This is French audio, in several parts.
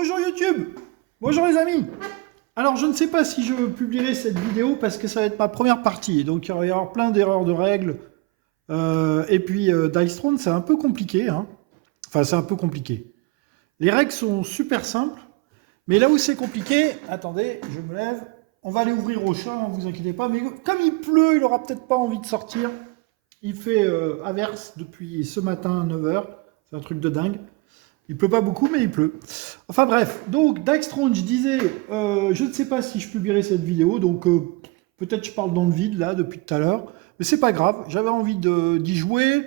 Bonjour YouTube. Bonjour les amis. Alors je ne sais pas si je publierai cette vidéo parce que ça va être ma première partie. Donc il va y avoir plein d'erreurs de règles. Et puis Dice Throne c'est un peu compliqué, hein. Enfin c'est un peu compliqué. Les règles sont super simples. Mais là où c'est compliqué, attendez, je me lève. On va aller ouvrir au chat, ne vous inquiétez pas. Mais comme il pleut, il aura peut-être pas envie de sortir. Il fait averse depuis ce matin à 9 heures. C'est un truc de dingue. Il pleut pas beaucoup, mais il pleut. Enfin bref, donc Darkstone, je disais, je ne sais pas si je publierai cette vidéo, donc peut-être je parle dans le vide là depuis tout à l'heure, mais c'est pas grave. J'avais envie d'y jouer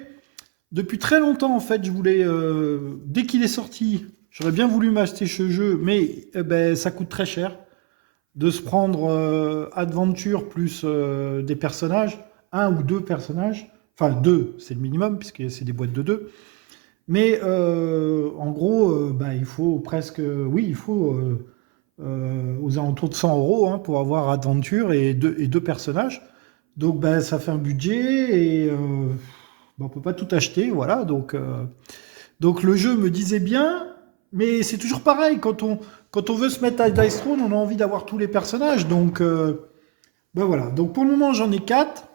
depuis très longtemps en fait. Je voulais, dès qu'il est sorti, j'aurais bien voulu m'acheter ce jeu, mais ben, ça coûte très cher de se prendre Adventure plus des personnages, un ou deux personnages, enfin deux, c'est le minimum puisque c'est des boîtes de deux. Mais en gros, bah, il faut presque, oui, il faut aux alentours de 100 euros hein, pour avoir Adventure et deux personnages. Donc bah, ça fait un budget et bah, on peut pas tout acheter, voilà. Donc le jeu me disait bien, mais c'est toujours pareil. Quand on veut se mettre à Dice Throne, on a envie d'avoir tous les personnages. Donc bah, voilà. Donc pour le moment, j'en ai 4.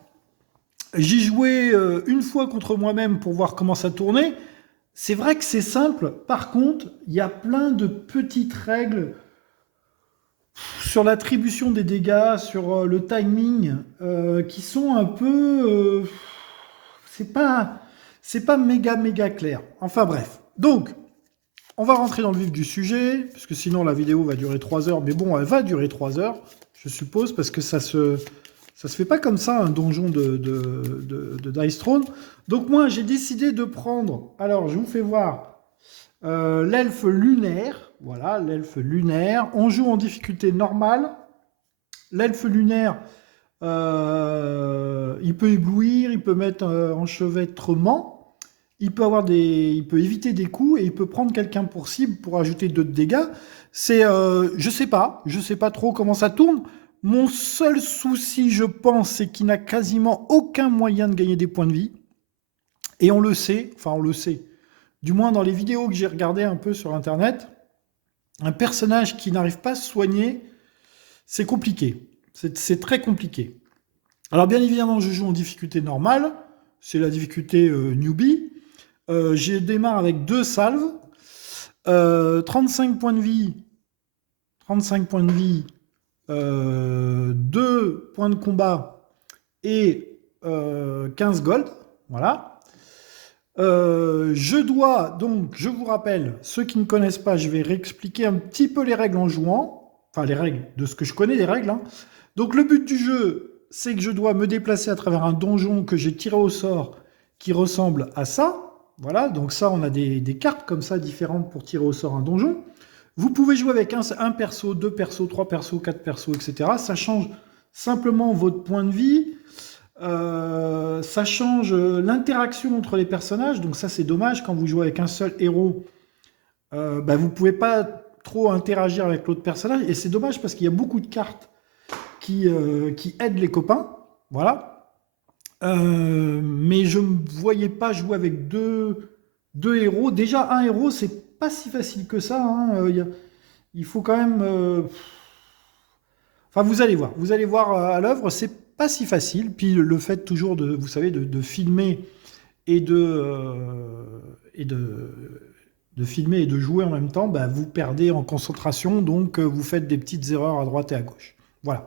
J'y jouais une fois contre moi-même pour voir comment ça tournait. C'est vrai que c'est simple. Par contre, il y a plein de petites règles sur l'attribution des dégâts, sur le timing, qui sont un peu... c'est pas, c'est pas méga clair. Enfin bref. Donc, on va rentrer dans le vif du sujet, parce que sinon la vidéo va durer 3 heures. Mais bon, elle va durer 3 heures, je suppose, parce que ça se fait pas comme ça, un donjon de Dice Throne. Donc moi, j'ai décidé de prendre... Alors, je vous fais voir l'elfe lunaire. Voilà, l'elfe lunaire. On joue en difficulté normale. L'elfe lunaire, il peut éblouir, il peut mettre enchevêtrement, il peut éviter des coups et il peut prendre quelqu'un pour cible pour ajouter d'autres dégâts. C'est, je sais pas trop comment ça tourne. Mon seul souci, je pense, c'est qu'il n'a quasiment aucun moyen de gagner des points de vie. Et on le sait, enfin on le sait, du moins dans les vidéos que j'ai regardées un peu sur Internet, un personnage qui n'arrive pas à se soigner, c'est compliqué. C'est très compliqué. Alors bien évidemment, je joue en difficulté normale, c'est la difficulté newbie. Je démarre avec 2 salves, 35 points de vie, 35 points de vie, 2 points de combat et 15 gold. Voilà. Je dois donc, je vous rappelle, ceux qui ne connaissent pas, je vais réexpliquer un petit peu les règles en jouant. Enfin, les règles, de ce que je connais des règles. Hein. Donc le but du jeu, c'est que je dois me déplacer à travers un donjon que j'ai tiré au sort qui ressemble à ça. Voilà, donc ça, on a des cartes comme ça différentes pour tirer au sort un donjon. Vous pouvez jouer avec un perso, 2 persos, 3 persos, 4 persos, etc. Ça change simplement votre point de vie. Ça change l'interaction entre les personnages, donc ça c'est dommage quand vous jouez avec un seul héros, bah, vous pouvez pas trop interagir avec l'autre personnage et c'est dommage parce qu'il y a beaucoup de cartes qui aident les copains, voilà. Mais je ne me voyais pas jouer avec deux héros. Déjà un héros c'est pas si facile que ça, hein. Il faut quand même enfin, vous allez voir à l'œuvre, c'est pas si facile. Puis le fait toujours de, vous savez, de filmer et de filmer et de jouer en même temps, bah, vous perdez en concentration, donc vous faites des petites erreurs à droite et à gauche. Voilà.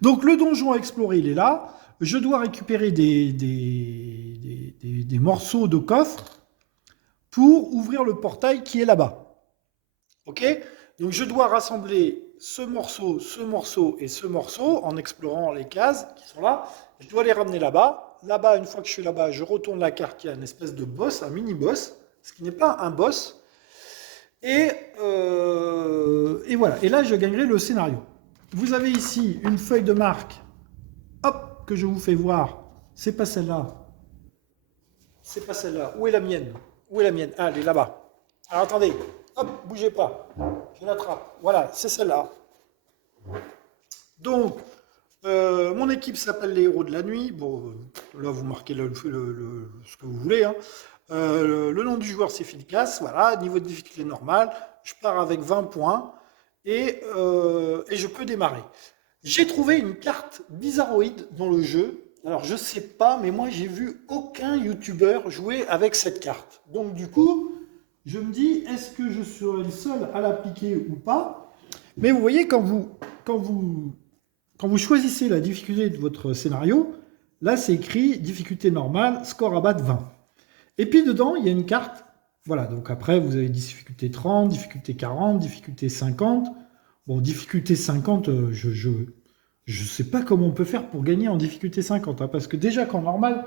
Donc le donjon à explorer, il est là. Je dois récupérer des morceaux de coffre pour ouvrir le portail qui est là-bas. Ok? Donc je dois rassembler ce morceau et ce morceau en explorant les cases qui sont là. Je dois les ramener là-bas. Là-bas, une fois que je suis là-bas, je retourne la carte, il y a une espèce de boss, un mini-boss, ce qui n'est pas un boss. Et voilà. Et là, je gagnerai le scénario. Vous avez ici une feuille de marque, hop, que je vous fais voir. C'est pas celle-là. C'est pas celle-là. Où est la mienne? Où est la mienne? Ah, elle est là-bas. Alors attendez, hop, bougez pas. Je l'attrape. Voilà, c'est celle-là. Donc, mon équipe s'appelle les Héros de la Nuit. Bon, là, vous marquez ce que vous voulez. Hein. Le nom du joueur, c'est Philcas. Voilà, niveau de difficulté normal. je pars avec 20 points et je peux démarrer. J'ai trouvé une carte bizarroïde dans le jeu. Alors je sais pas, mais moi j'ai vu aucun youtubeur jouer avec cette carte. Donc du coup, je me dis, est-ce que je serai le seul à l'appliquer ou pas? Mais vous voyez, quand vous choisissez la difficulté de votre scénario, là c'est écrit difficulté normale, score à battre 20. Et puis dedans, il y a une carte. Voilà, donc après vous avez difficulté 30, difficulté 40, difficulté 50. Bon, difficulté 50, je sais pas comment on peut faire pour gagner en difficulté 50, hein, parce que déjà qu'en normal,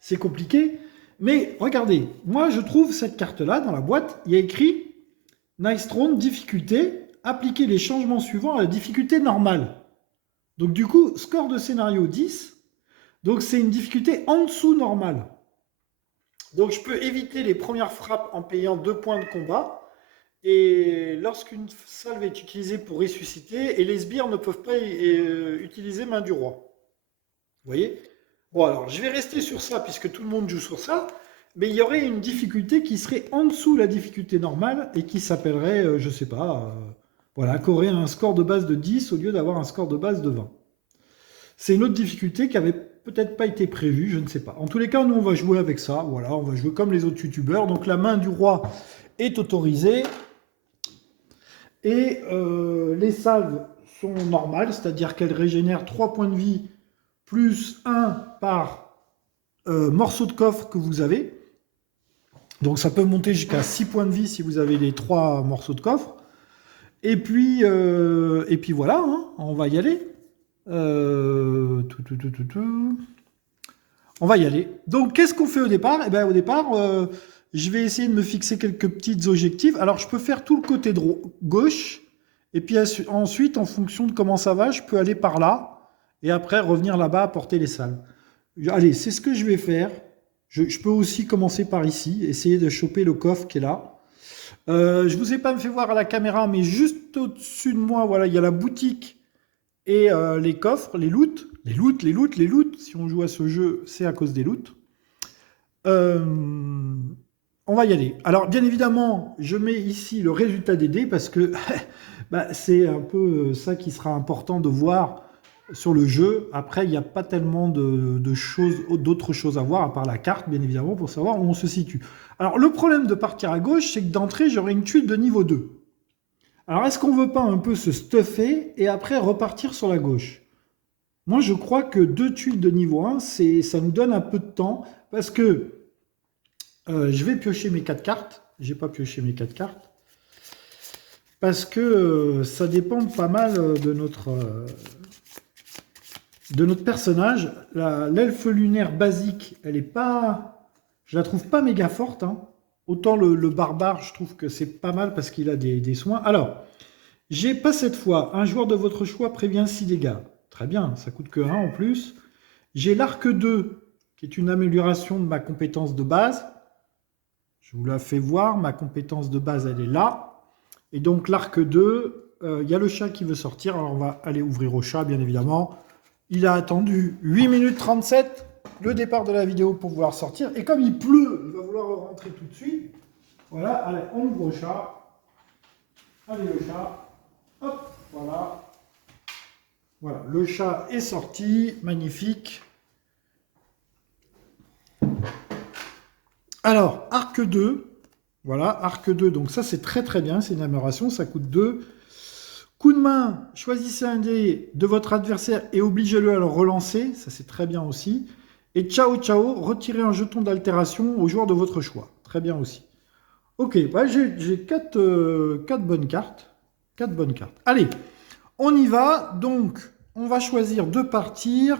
c'est compliqué. Mais regardez, moi je trouve cette carte-là dans la boîte, il y a écrit Nice Throne, difficulté, appliquer les changements suivants à la difficulté normale. Donc du coup, score de scénario 10, donc c'est une difficulté en dessous normale. Donc je peux éviter les premières frappes en payant 2 points de combat. Et lorsqu'une salve est utilisée pour ressusciter, et les sbires ne peuvent pas utiliser main du roi. Vous voyez? Bon alors, je vais rester sur ça, puisque tout le monde joue sur ça, mais il y aurait une difficulté qui serait en dessous de la difficulté normale, et qui s'appellerait, je sais pas, voilà, qui aurait un score de base de 10 au lieu d'avoir un score de base de 20. C'est une autre difficulté qui avait peut-être pas été prévue, je ne sais pas. En tous les cas, nous on va jouer avec ça, voilà, on va jouer comme les autres youtubeurs, donc la main du roi est autorisée. Et les salves sont normales, c'est-à-dire qu'elles régénèrent 3 points de vie plus 1 par morceau de coffre que vous avez. Donc ça peut monter jusqu'à 6 points de vie si vous avez les 3 morceaux de coffre. Et puis voilà, hein, on va y aller. On va y aller. Donc qu'est-ce qu'on fait au départ? Eh bien, au départ, je vais essayer de me fixer quelques petits objectifs. Alors, je peux faire tout le côté gauche. Et puis ensuite, en fonction de comment ça va, je peux aller par là. Et après, revenir là-bas, apporter les salles. Allez, c'est ce que je vais faire. Je peux aussi commencer par ici. Essayer de choper le coffre qui est là. Je ne vous ai pas fait voir à la caméra, mais juste au-dessus de moi, voilà, il y a la boutique et les coffres, les loots. Les loots. Si on joue à ce jeu, c'est à cause des loots. On va y aller. Alors, bien évidemment, je mets ici le résultat des dés parce que bah, c'est un peu ça qui sera important de voir sur le jeu. Après, il n'y a pas tellement d'autres choses à voir à part la carte, bien évidemment, pour savoir où on se situe. Alors, le problème de partir à gauche, c'est que d'entrée, j'aurai une tuile de niveau 2. Alors, est-ce qu'on ne veut pas un peu se stuffer et après repartir sur la gauche? Moi, je crois que 2 tuiles de niveau 1, ça nous donne un peu de temps parce que je vais piocher mes 4 cartes. J'ai pas pioché mes 4 cartes. Parce que ça dépend pas mal de notre personnage. L'elfe lunaire basique, elle est pas... Je la trouve pas méga forte. Hein. Autant le barbare, je trouve que c'est pas mal parce qu'il a des soins. Alors, j'ai pas cette fois. Un joueur de votre choix prévient 6 dégâts. Très bien, ça coûte que 1 en plus. J'ai l'arc 2, qui est une amélioration de ma compétence de base. Je vous la fais voir, ma compétence de base, elle est là. Et donc l'arc 2, il y a le chat qui veut sortir. Alors on va aller ouvrir au chat, bien évidemment. Il a attendu 8 minutes 37, le départ de la vidéo pour pouvoir sortir. Et comme il pleut, il va vouloir rentrer tout de suite. Voilà, allez, on ouvre au chat. Allez le chat. Hop, voilà. Voilà, le chat est sorti, magnifique. Alors, arc 2, voilà, arc 2, donc ça c'est très très bien, c'est une amélioration, ça coûte 2. Coup de main, choisissez un dé de votre adversaire et obligez-le à le relancer, ça c'est très bien aussi. Et ciao ciao, retirez un jeton d'altération au joueur de votre choix, très bien aussi. Ok, bah, j'ai 4 bonnes cartes, 4 bonnes cartes. Allez, on y va, donc on va choisir de partir...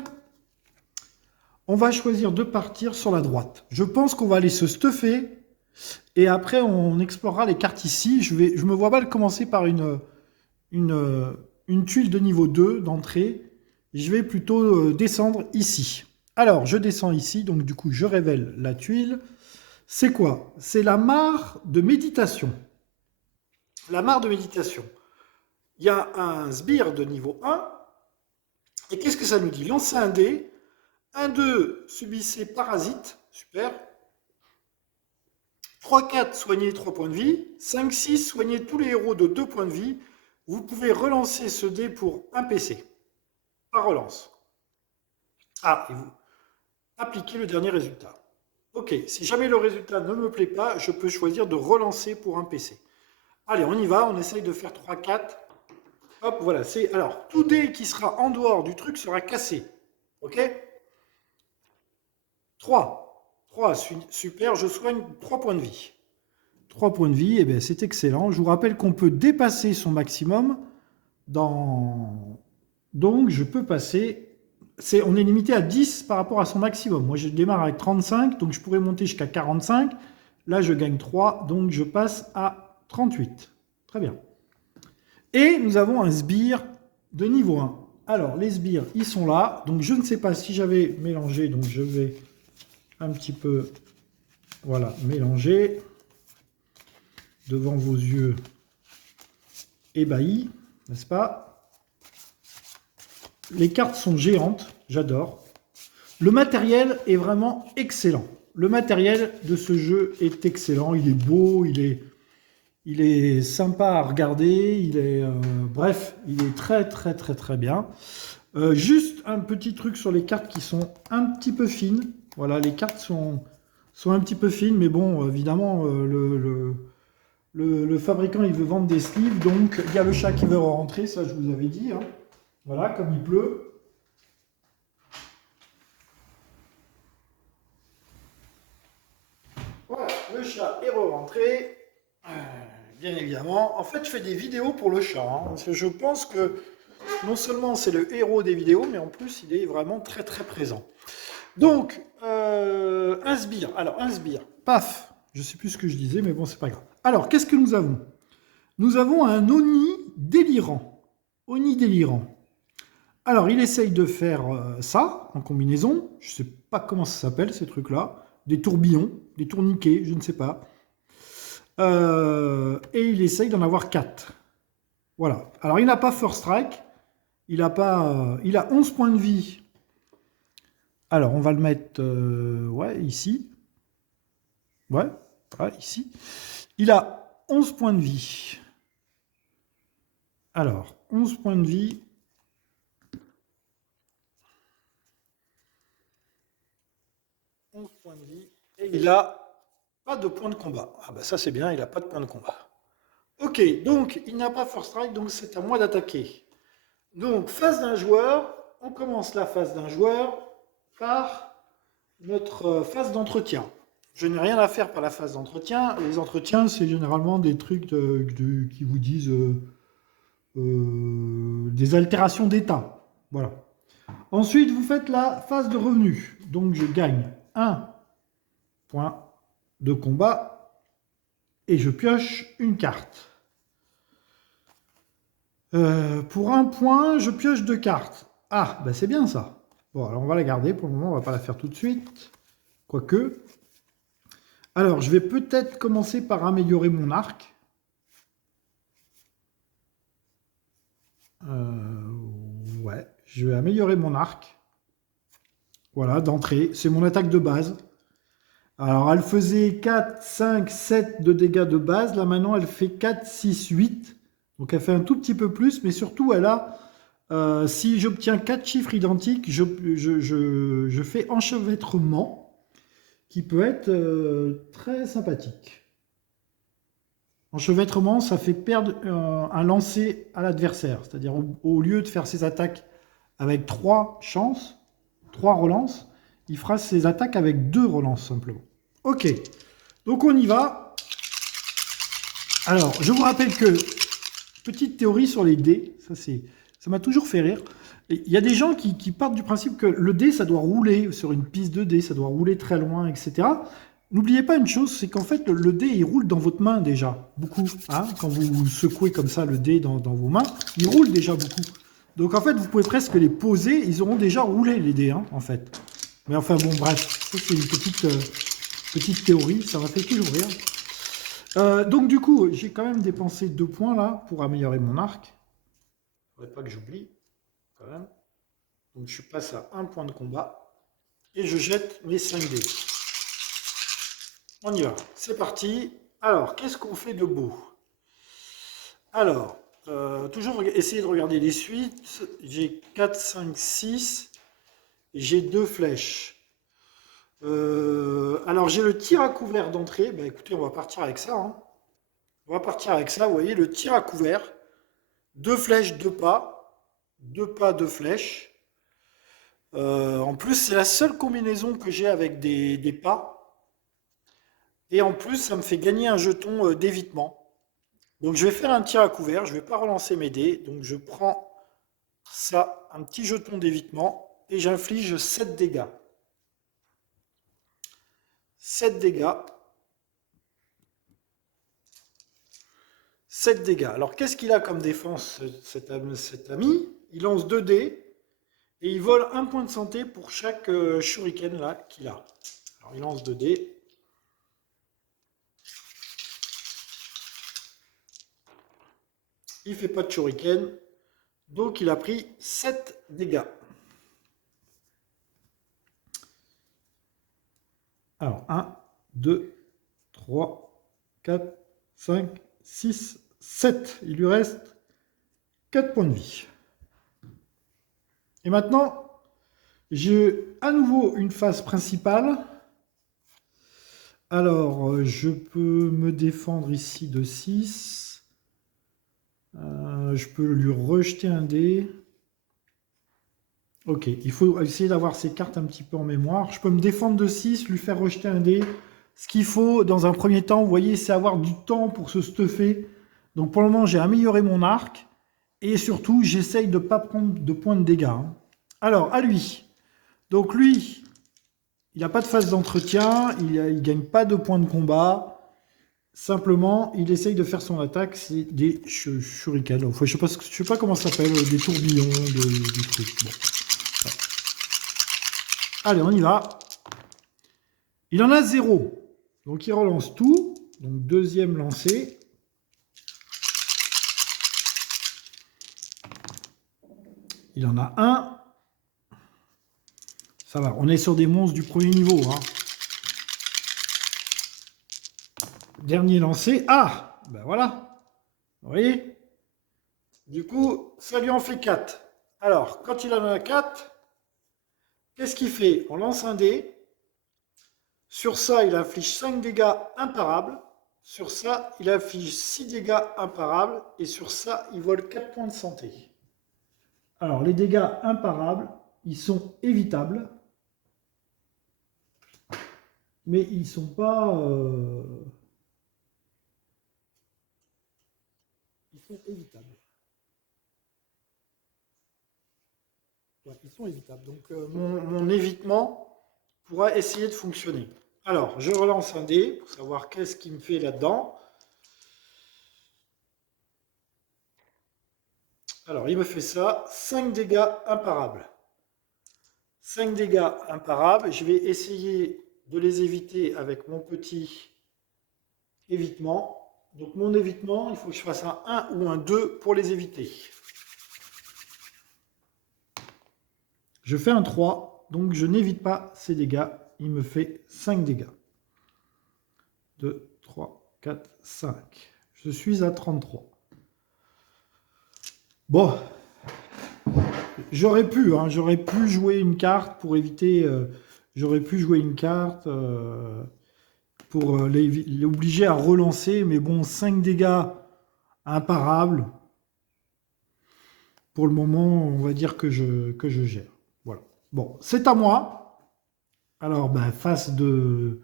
On va choisir de partir sur la droite. Je pense qu'on va aller se stuffer et après on explorera les cartes ici. Je me vois mal commencer par une tuile de niveau 2 d'entrée. Je vais plutôt descendre ici. Alors, je descends ici, donc du coup, je révèle la tuile. C'est quoi? C'est la mare de méditation. La mare de méditation. Il y a un sbire de niveau 1. Et qu'est-ce que ça nous dit? Lancez un dé. 1, 2, subissez parasite, super. 3-4, soignez 3 points de vie. 5-6, soignez tous les héros de 2 points de vie. Vous pouvez relancer ce dé pour un PC. Par relance. Ah, et vous appliquez le dernier résultat. Ok, si jamais le résultat ne me plaît pas, je peux choisir de relancer pour un PC. Allez, on y va, on essaye de faire 3-4. Hop, voilà, c'est... Alors, tout dé qui sera en dehors du truc sera cassé. Ok? 3. 3, super, je soigne 3 points de vie. 3 points de vie, et bien c'est excellent. Je vous rappelle qu'on peut dépasser son maximum dans... Donc, je peux passer... On est limité à 10 par rapport à son maximum. Moi, je démarre avec 35, donc je pourrais monter jusqu'à 45. Là, je gagne 3, donc je passe à 38. Très bien. Et nous avons un sbire de niveau 1. Alors, les sbires, ils sont là. Donc, je ne sais pas si j'avais mélangé. Donc, je vais un petit peu, voilà, mélanger devant vos yeux ébahis, n'est-ce pas? Les cartes sont géantes, j'adore. Le matériel est vraiment excellent. Le matériel de ce jeu est excellent. Il est beau, il est sympa à regarder, bref, il est très très très très bien. Juste un petit truc sur les cartes qui sont un petit peu fines. Voilà, les cartes sont un petit peu fines, mais bon, évidemment, le fabricant, il veut vendre des sleeves, donc il y a le chat qui veut rentrer, ça je vous avais dit. Hein. Voilà, comme il pleut. Voilà, le chat est rentré. Bien évidemment. En fait, je fais des vidéos pour le chat. Hein, parce que je pense que non seulement c'est le héros des vidéos, mais en plus, il est vraiment très très présent. Donc, un sbire. Alors, un sbire. Paf. Je ne sais plus ce que je disais, mais bon, c'est pas grave. Alors, qu'est-ce que nous avons? Nous avons un Oni délirant. Oni délirant. Alors, il essaye de faire ça, en combinaison. Je ne sais pas comment ça s'appelle, ces trucs-là. Des tourbillons, des tourniquets, je ne sais pas. Et il essaye d'en avoir 4. Voilà. Alors, il n'a pas First Strike. Il a 11 points de vie. Alors, on va le mettre ouais, ici. Ouais, voilà, ici. Il a 11 points de vie. Alors, 11 points de vie. Et il a pas de points de combat. Ah bah ça c'est bien, il n'a pas de points de combat. Ok, donc il n'a pas First Strike, donc c'est à moi d'attaquer. Donc, phase d'un joueur. On commence la phase d'un joueur par notre phase d'entretien. Je n'ai rien à faire par la phase d'entretien. Les entretiens, c'est généralement des trucs qui vous disent des altérations d'état. Voilà. Ensuite, vous faites la phase de revenu. Donc, je gagne 1 point de combat et je pioche une carte. Pour 1 point, je pioche 2 cartes. Ah, ben c'est bien ça. Bon, alors on va la garder. Pour le moment, on va pas la faire tout de suite. Quoique. Alors, je vais peut-être commencer par améliorer mon arc. Ouais, je vais améliorer mon arc. Voilà, d'entrée. C'est mon attaque de base. Alors, elle faisait 4, 5, 7 de dégâts de base. Là, maintenant, elle fait 4, 6, 8. Donc, elle fait un tout petit peu plus. Mais surtout, elle a... si j'obtiens 4 chiffres identiques, je fais enchevêtrement, qui peut être très sympathique. Enchevêtrement, ça fait perdre un lancer à l'adversaire. C'est-à-dire, au lieu de faire ses attaques avec 3 chances, 3 relances, il fera ses attaques avec 2 relances simplement. Ok, donc on y va. Alors, je vous rappelle que, petite théorie sur les dés, ça m'a toujours fait rire. Il y a des gens qui partent du principe que le dé, ça doit rouler sur une piste de dés, ça doit rouler très loin, etc. N'oubliez pas une chose, c'est qu'en fait, le dé, il roule dans votre main déjà, beaucoup. Hein, quand vous secouez comme ça le dé dans vos mains, il roule déjà beaucoup. Donc en fait, vous pouvez presque les poser, ils auront déjà roulé les dés, hein, en fait. Mais enfin bon, bref, ça c'est une petite théorie, ça m'a fait toujours rire. Donc du coup, j'ai quand même dépensé 2 points là pour améliorer mon arc. Il ne faudrait pas que j'oublie, quand même. Donc je passe à 1 point de combat et je jette mes 5 dés. On y va, c'est parti. Alors, qu'est-ce qu'on fait de beau? Alors, toujours essayer de regarder les suites. J'ai 4, 5, 6. J'ai 2 flèches. Alors, j'ai le tir à couvert d'entrée. Ben, écoutez, on va partir avec ça, hein. On va partir avec ça. Vous voyez, le tir à couvert. 2 flèches, 2 pas. 2 pas, 2 flèches. En plus, c'est la seule combinaison que j'ai avec des pas. Et en plus, ça me fait gagner un jeton d'évitement. Donc je vais faire un tir à couvert, je ne vais pas relancer mes dés. Donc je prends ça, un petit jeton d'évitement, et j'inflige 7 dégâts. 7 dégâts. 7 dégâts. Alors qu'est-ce qu'il a comme défense, cet ami? Il lance 2 dés, et il vole 1 point de santé pour chaque shuriken là qu'il a. Alors il lance 2 dés. Il ne fait pas de shuriken, donc il a pris 7 dégâts. Alors 1, 2, 3, 4, 5, 6, 7. Il lui reste 4 points de vie. Et maintenant, j'ai à nouveau une phase principale. Alors, je peux me défendre ici de 6. Je peux lui rejeter un dé. Ok, il faut essayer d'avoir ces cartes un petit peu en mémoire. Je peux me défendre de 6, lui faire rejeter un dé. Ce qu'il faut, dans un premier temps, vous voyez, c'est avoir du temps pour se stuffer. Donc pour le moment, j'ai amélioré mon arc. Et surtout, j'essaye de ne pas prendre de points de dégâts. Alors, à lui. Donc lui, il n'a pas de phase d'entretien. Il ne gagne pas de points de combat. Simplement, il essaye de faire son attaque, c'est des shurikens. Enfin, je sais pas comment ça s'appelle, des tourbillons, des trucs. Bon. Ouais. Allez, on y va. Il en a 0. Donc, il relance tout. Donc, deuxième lancé. Il en a 1. Ça va, on est sur des monstres du premier niveau, hein. Dernier lancé. Ah, ben voilà. Vous voyez? Du coup, ça lui en fait 4. Alors, quand il en a 4, qu'est-ce qu'il fait? On lance un dé. Sur ça, il inflige 5 dégâts imparables. Sur ça, il inflige 6 dégâts imparables. Et sur ça, il vole 4 points de santé. Alors, les dégâts imparables, ils sont évitables. Mais ils ne sont pas... Ils sont évitables. Ouais, ils sont évitables. Donc, mon évitement pourra essayer de fonctionner. Alors, je relance un dé pour savoir qu'est-ce qu'il me fait là-dedans. Alors, il me fait ça, 5 dégâts imparables. 5 dégâts imparables. Je vais essayer de les éviter avec mon petit évitement. Donc, mon évitement, il faut que je fasse un 1 ou un 2 pour les éviter. Je fais un 3, donc je n'évite pas ces dégâts. Il me fait 5 dégâts. 2, 3, 4, 5. Je suis à 33. Bon, j'aurais pu jouer une carte pour éviter... j'aurais pu jouer une carte pour l'obliger à relancer, mais bon, 5 dégâts imparables. Pour le moment, on va dire que je gère. Voilà. Bon, c'est à moi. Alors, ben, face de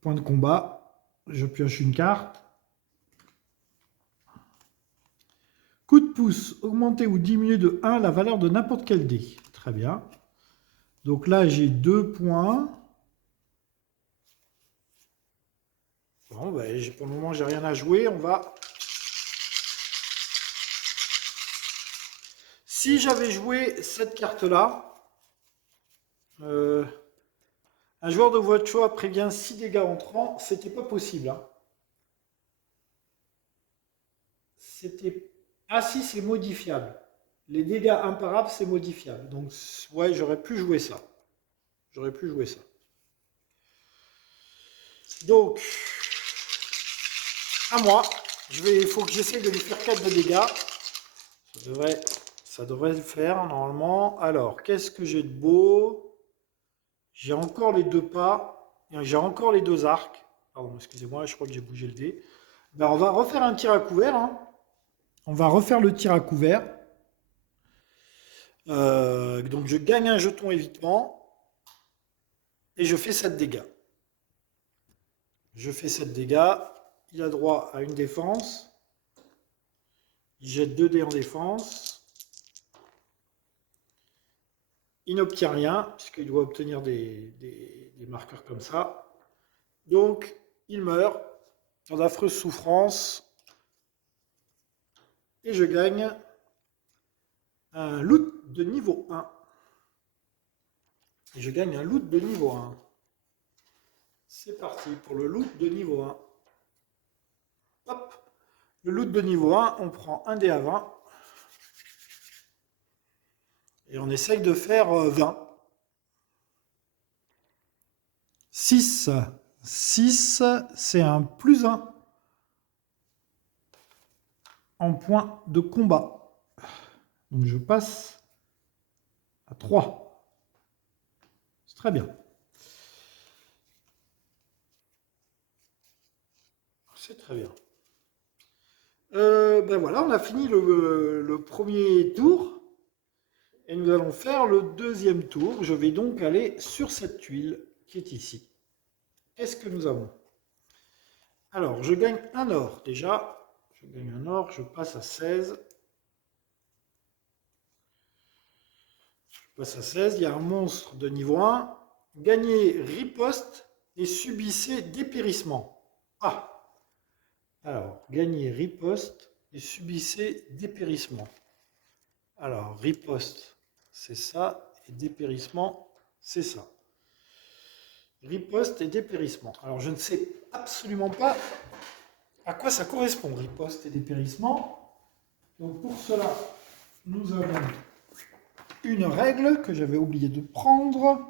point de combat, je pioche une carte. Coup de pouce, augmenter ou diminuer de 1 la valeur de n'importe quel dé. Très bien. Donc là, j'ai 2 points. Bon, ben, pour le moment, j'ai rien à jouer. On va... Si j'avais joué cette carte-là, un joueur de votre choix prévient 6 dégâts entrants, c'était pas possible, hein. C'était... Ah si, c'est modifiable. Les dégâts imparables, c'est modifiable. Donc, ouais, j'aurais pu jouer ça. J'aurais pu jouer ça. Donc, à moi, il faut que j'essaye de lui faire 4 de dégâts. Ça devrait le faire normalement. Alors, qu'est-ce que j'ai de beau? J'ai encore les 2 pas. J'ai encore les 2 arcs. Pardon, excusez-moi, je crois que j'ai bougé le dé. Ben, on va refaire un tir à couvert, hein. On va refaire le tir à couvert. Donc je gagne un jeton évitement. Et je fais 7 dégâts. Je fais 7 dégâts. Il a droit à une défense. Il jette 2 dés en défense. Il n'obtient rien, puisqu'il doit obtenir des marqueurs comme ça. Donc, il meurt en affreuse souffrance. Et je gagne un loot de niveau 1. Et je gagne un loot de niveau 1. C'est parti pour le loot de niveau 1. Hop. Le loot de niveau 1, on prend un dé à 20. Et on essaye de faire 20. 6. 6, c'est un plus 1 en point de combat. Donc je passe à 3. C'est très bien. C'est très bien. Ben voilà, on a fini le premier tour. Et nous allons faire le deuxième tour. Je vais donc aller sur cette tuile qui est ici. Qu'est-ce que nous avons? Alors, je gagne un or déjà. Je gagne un or, je passe à 16. Je passe à 16. Il y a un monstre de niveau 1. Gagnez riposte et subissez dépérissement. Ah! Alors, gagnez riposte et subissez dépérissement. Alors, riposte, c'est ça. Et dépérissement, c'est ça. Riposte et dépérissement. Alors, je ne sais absolument pas à quoi ça correspond, riposte et dépérissement. Donc, pour cela, nous avons une règle que j'avais oublié de prendre.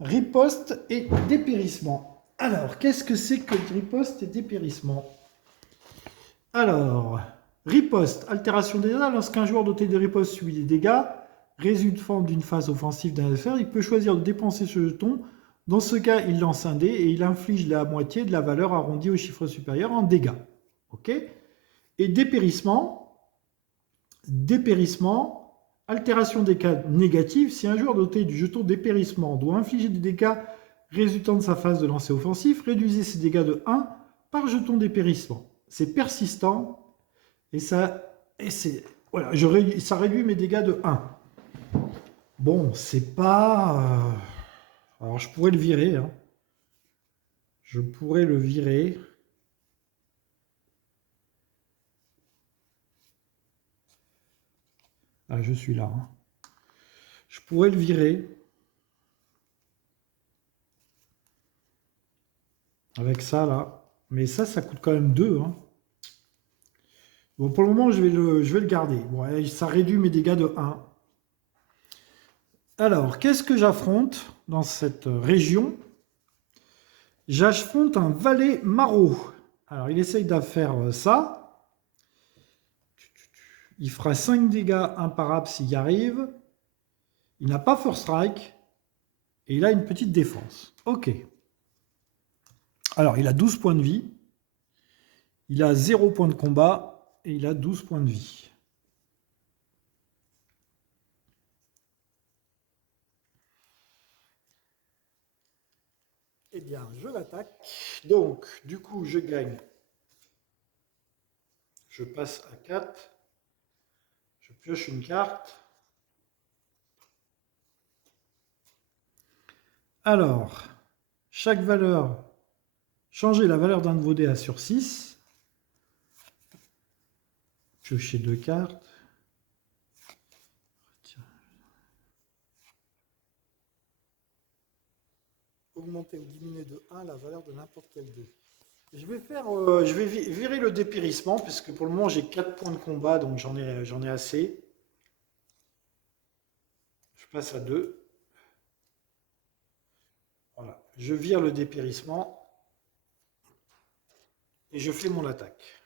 Riposte et dépérissement. Alors, qu'est-ce que c'est que riposte et dépérissement? Alors, riposte, altération des dégâts. Lorsqu'un joueur doté de riposte subit des dégâts résultant d'une phase offensive d'un adversaire, il peut choisir de dépenser ce jeton. Dans ce cas, il lance un dé et il inflige la moitié de la valeur arrondie au chiffre supérieur en dégâts. Ok? Et dépérissement, altération des cas négatifs. Si un joueur doté du jeton dépérissement doit infliger des dégâts résultant de sa phase de lancer offensif, réduisez ces dégâts de 1 par jeton dépérissement. C'est persistant et ça réduit mes dégâts de 1. Bon, c'est pas... Alors, je pourrais le virer. Hein. Je pourrais le virer. Ah, je suis là. Hein. Je pourrais le virer. Avec ça, là. Mais ça coûte quand même 2. Hein. Bon, pour le moment, je vais le garder. Bon, ça réduit mes dégâts de 1. Alors, qu'est-ce que j'affronte dans cette région? J'affronte un valet maraud. Alors, il essaye de faire ça. Il fera 5 dégâts imparables s'il y arrive. Il n'a pas First Strike. Et il a une petite défense. Ok. Alors, il a 12 points de vie. Il a 0 points de combat. Et il a 12 points de vie. Eh bien, je l'attaque. Donc, du coup, je gagne. Je passe à 4. Je pioche une carte. Alors, chaque valeur, changez la valeur d'un de vos dés à sur 6. Piocher 2 cartes. Augmenter ou diminuer de 1 la valeur de n'importe quel dé. Je vais virer le dépérissement, puisque pour le moment j'ai 4 points de combat, donc j'en ai assez. Je passe à 2. Voilà. Je vire le dépérissement. et je fais mon attaque.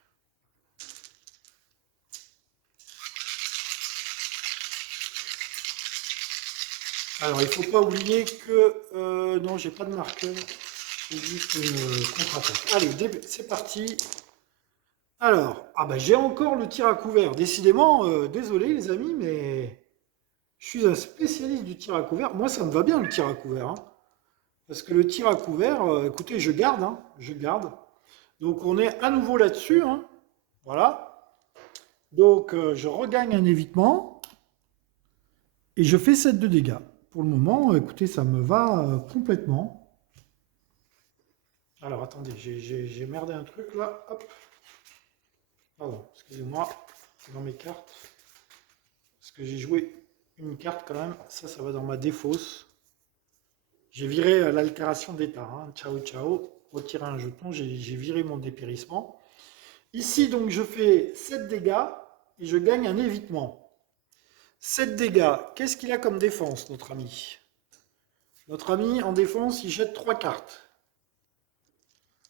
Alors, il ne faut pas oublier que... non, j'ai pas de marqueur. C'est juste une contre-attaque. Allez, c'est parti. Alors, ah bah, j'ai encore le tir à couvert. Décidément, désolé les amis, mais je suis un spécialiste du tir à couvert. Moi, ça me va bien le tir à couvert, hein. Parce que le tir à couvert, écoutez, je garde, hein, je garde. Donc, on est à nouveau là-dessus, hein. Voilà. Donc, je regagne un évitement et je fais 7 de dégâts. Pour le moment, écoutez, ça me va complètement. Alors, attendez, j'ai merdé un truc là. Hop. Pardon, excusez-moi, c'est dans mes cartes. Parce que j'ai joué une carte quand même. Ça va dans ma défausse. J'ai viré l'altération d'état. Hein. Ciao, ciao. Retirer un jeton. J'ai viré mon dépérissement. Ici, donc, je fais 7 dégâts et je gagne un évitement. 7 dégâts. Qu'est-ce qu'il a comme défense, notre ami? Notre ami, en défense, il jette 3 cartes.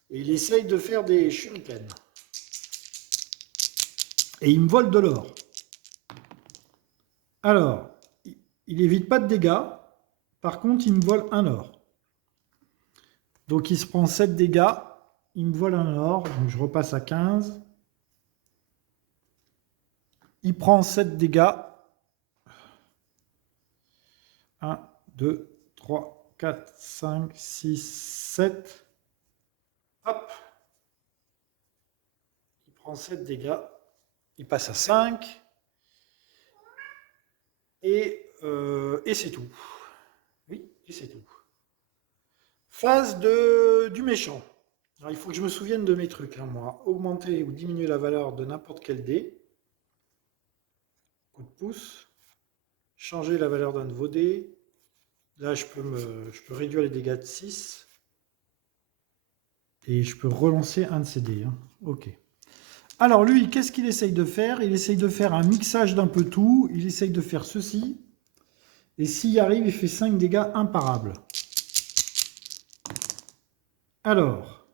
Et il essaye de faire des shurikens. Et il me vole de l'or. Alors, il évite pas de dégâts. Par contre, il me vole un or. Donc, il se prend 7 dégâts. Il me vole un or. Donc, je repasse à 15. Il prend 7 dégâts. 1, 2, 3, 4, 5, 6, 7. Hop. Il prend 7 dégâts. Il passe à 5. Et c'est tout. Oui, et c'est tout. Phase du méchant. Alors, il faut que je me souvienne de mes trucs, hein, moi. Augmenter ou diminuer la valeur de n'importe quel dé. Coup de pouce. Changer la valeur d'un de vos dés. Là, je peux réduire les dégâts de 6. Et je peux relancer un de ces dés. Hein. Ok. Alors lui, qu'est-ce qu'il essaye de faire? Il essaye de faire un mixage d'un peu tout. Il essaye de faire ceci. Et s'il y arrive, il fait 5 dégâts imparables. Alors.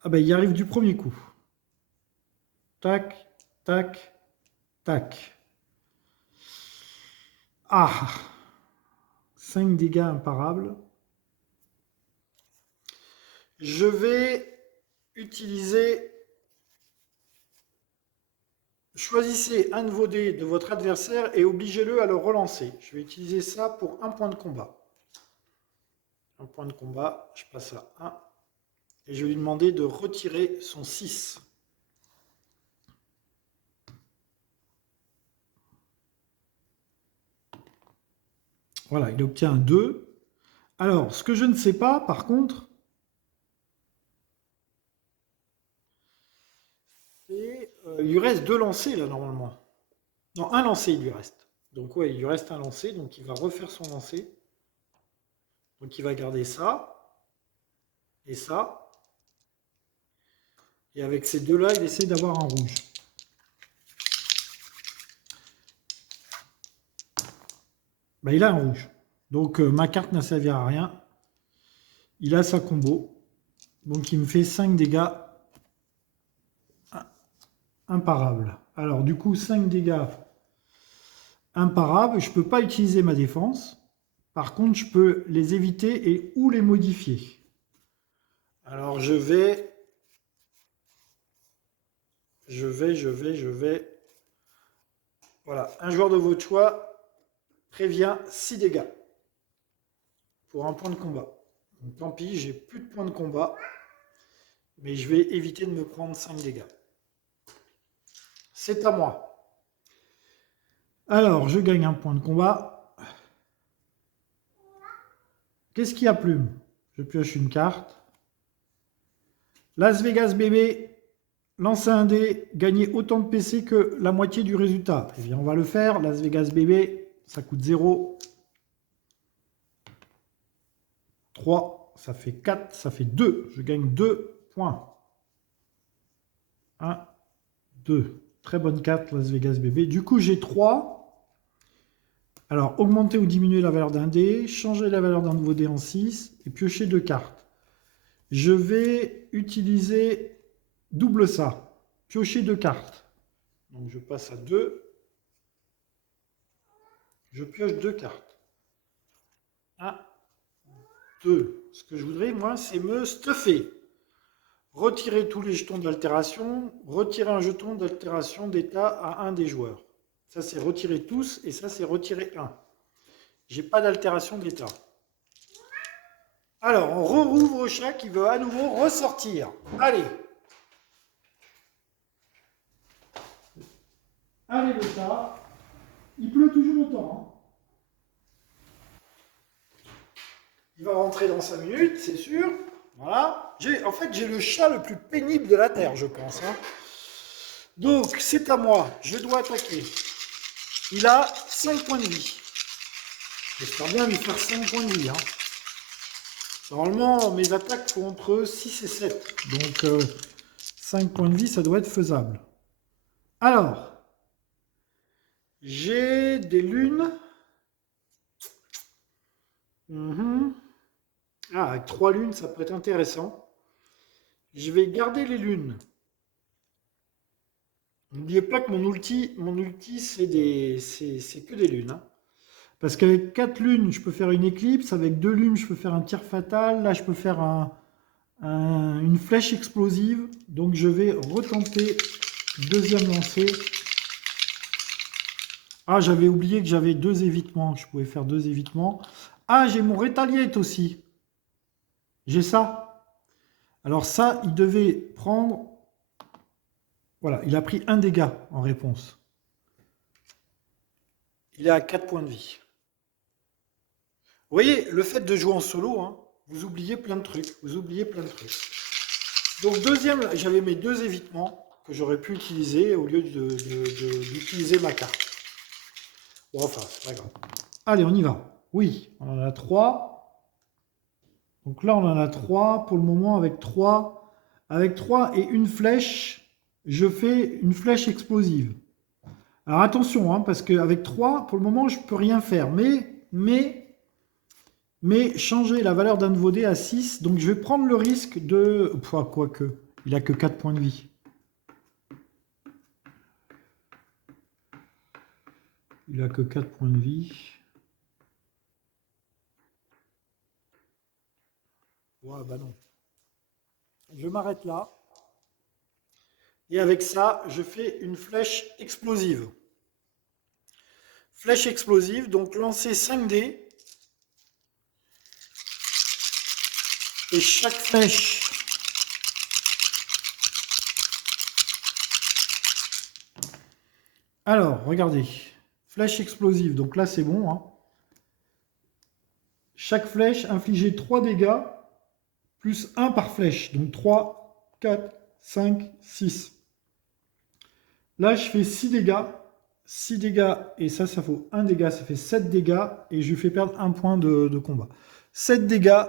Ah ben, il y arrive du premier coup. Tac, tac, tac. Ah! 5 dégâts imparables. Je vais utiliser... Choisissez un de vos dés de votre adversaire et obligez-le à le relancer. Je vais utiliser ça pour un point de combat. Un point de combat, je passe à 1. Et je vais lui demander de retirer son 6. Voilà, il obtient un 2. Alors, ce que je ne sais pas, par contre, c'est... il lui reste 2 lancers, là, normalement. Non, un lancer, il lui reste. Donc, ouais, il lui reste un lancer, donc il va refaire son lancer. Donc, il va garder ça. Et ça. Et avec ces deux-là, il essaie d'avoir un rouge. Ben, il a un rouge. Donc, ma carte n'a servi à rien. Il a sa combo. Donc, il me fait 5 dégâts imparables. Alors, du coup, 5 dégâts imparables. Je ne peux pas utiliser ma défense. Par contre, je peux les éviter et ou les modifier. Alors, je vais... Voilà, un joueur de votre choix prévient 6 dégâts pour un point de combat. Donc, tant pis, j'ai plus de points de combat, mais je vais éviter de me prendre 5 dégâts. C'est à moi. Alors, je gagne un point de combat. Qu'est-ce qu'il y a, Plume? Je pioche une carte. Las Vegas bébé, lancer un dé, gagner autant de PC que la moitié du résultat. Eh bien, on va le faire. Las Vegas bébé, ça coûte 0. 3, ça fait 4, ça fait 2. Je gagne 2 points. 1, 2. Très bonne carte, Las Vegas bébé. Du coup, j'ai 3. Alors, augmenter ou diminuer la valeur d'un dé, changer la valeur d'un nouveau dé en 6 et piocher 2 cartes. Je vais utiliser double ça. Piocher 2 cartes. Donc je passe à 2. Je pioche 2 cartes. 1, 2. Ce que je voudrais, moi, c'est me stuffer. Retirer tous les jetons d'altération. Retirer un jeton d'altération d'état à un des joueurs. Ça, c'est retirer tous. Et ça, c'est retirer un. J'ai pas d'altération d'état. Alors, on rouvre le chat qui veut à nouveau ressortir. Allez. Allez, le chat. Il pleut toujours autant. Hein. Il va rentrer dans 5 minutes, c'est sûr. Voilà. En fait, j'ai le chat le plus pénible de la Terre, je pense. Hein. Donc, c'est à moi. Je dois attaquer. Il a 5 points de vie. J'espère bien lui faire 5 points de vie. Hein. Normalement, mes attaques font entre 6 et 7. Donc, 5 points de vie, ça doit être faisable. Alors, j'ai des lunes. Ah, avec 3 lunes, ça peut être intéressant. Je vais garder les lunes. N'oubliez pas que mon ulti c'est que des lunes. Hein. Parce qu'avec 4 lunes, je peux faire une éclipse. Avec 2 lunes, je peux faire un tir fatal. Là, je peux faire une flèche explosive. Donc, je vais retenter deuxième lancée. Ah, j'avais oublié que j'avais 2 évitements. Je pouvais faire 2 évitements. Ah, j'ai mon Retaliate aussi. J'ai ça. Alors ça, il devait prendre... Voilà, il a pris 1 dégât en réponse. Il est à 4 points de vie. Vous voyez, le fait de jouer en solo, hein, vous oubliez plein de trucs. Donc deuxième, j'avais mes 2 évitements que j'aurais pu utiliser au lieu d'utiliser ma carte. Bon, enfin, c'est pas grave. Allez, on y va. Oui, on en a 3. Donc là, on en a 3 pour le moment avec 3. Avec 3 et une flèche, je fais une flèche explosive. Alors attention, hein, parce qu'avec 3, pour le moment, je ne peux rien faire. Mais changer la valeur d'un de vos dés à 6. Donc je vais prendre le risque de... Quoique, il n'a que 4 points de vie. Il n'a que 4 points de vie. Ouais, bah non. Je m'arrête là. Et avec ça, je fais une flèche explosive. Flèche explosive, donc lancer 5 dés. Et chaque flèche alors, regardez. Flèche explosive, donc là c'est bon. Hein. Chaque flèche infligeait 3 dégâts, plus 1 par flèche. Donc 3, 4, 5, 6. Là je fais 6 dégâts. 6 dégâts, et ça vaut 1 dégât, ça fait 7 dégâts, et je lui fais perdre 1 point de combat. 7 dégâts,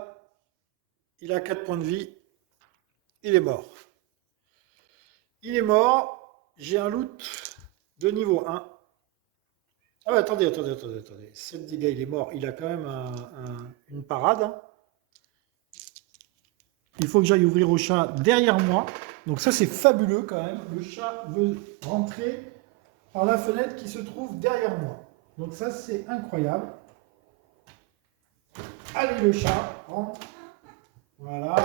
il a 4 points de vie, il est mort. Il est mort, j'ai un loot de niveau 1. Ah bah attendez. 7 dégâts, il est mort, il a quand même une parade. Hein. Il faut que j'aille ouvrir au chat derrière moi. Donc ça c'est fabuleux quand même, le chat veut rentrer par la fenêtre qui se trouve derrière moi. Donc ça, c'est incroyable. Allez, le chat, rentre. Voilà.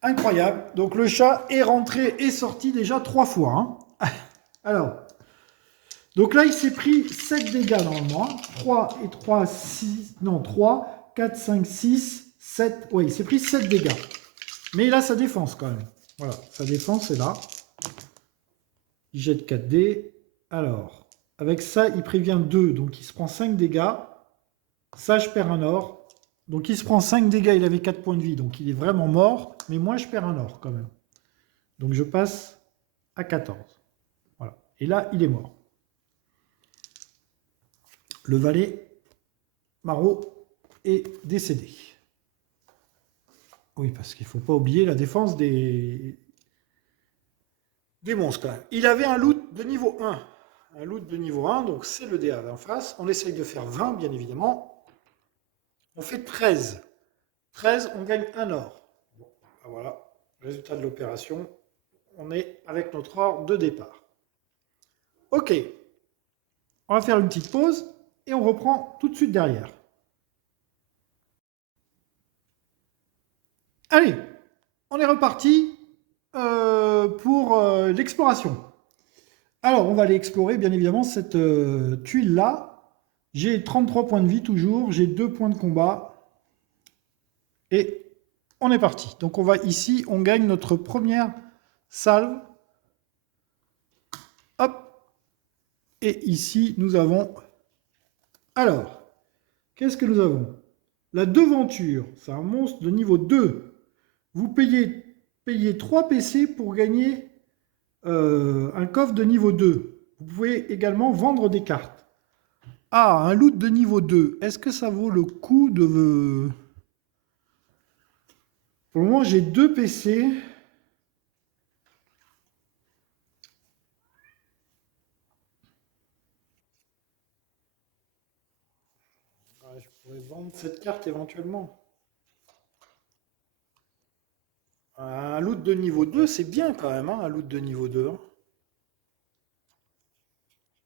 Incroyable. Donc le chat est rentré et sorti déjà 3 fois. Hein. Alors, donc là, il s'est pris 7 dégâts normalement. 3 et 3, 6... Non, 3, 4, 5, 6, 7... Oui, il s'est pris 7 dégâts. Mais il a sa défense quand même. Voilà, sa défense est là. Il jette 4 dés. Alors, avec ça, il prévient 2. Donc, il se prend 5 dégâts. Ça, je perds un or. Donc, il se prend 5 dégâts. Il avait 4 points de vie. Donc, il est vraiment mort. Mais moi, je perds un or quand même. Donc, je passe à 14. Voilà. Et là, il est mort. Le valet Maro est décédé. Oui, parce qu'il ne faut pas oublier la défense des monstres. Quand même. Il avait un loot de niveau 1. Un loot de niveau 1, donc c'est le dé en face. On essaye de faire 20, bien évidemment. On fait 13. 13, on gagne un or. Bon, voilà, résultat de l'opération. on est avec notre ordre de départ. Ok, on va faire une petite pause et on reprend tout de suite derrière. Allez, on est reparti pour l'exploration. Alors, on va aller explorer, bien évidemment, cette tuile-là. J'ai 33 points de vie toujours, j'ai 2 points de combat. Et on est parti. Donc, on va ici, on gagne notre première salve. Hop. Et ici, nous avons... Alors, qu'est-ce que nous avons? La devanture, c'est un monstre de niveau 2. Vous payez 3 PC pour gagner un coffre de niveau 2. Vous pouvez également vendre des cartes. Ah, un loot de niveau 2. Est-ce que ça vaut le coup de... Pour le moment, j'ai 2 PC. Je pourrais vendre cette carte éventuellement. Un loot de niveau 2, c'est bien quand même, hein, un loot de niveau 2.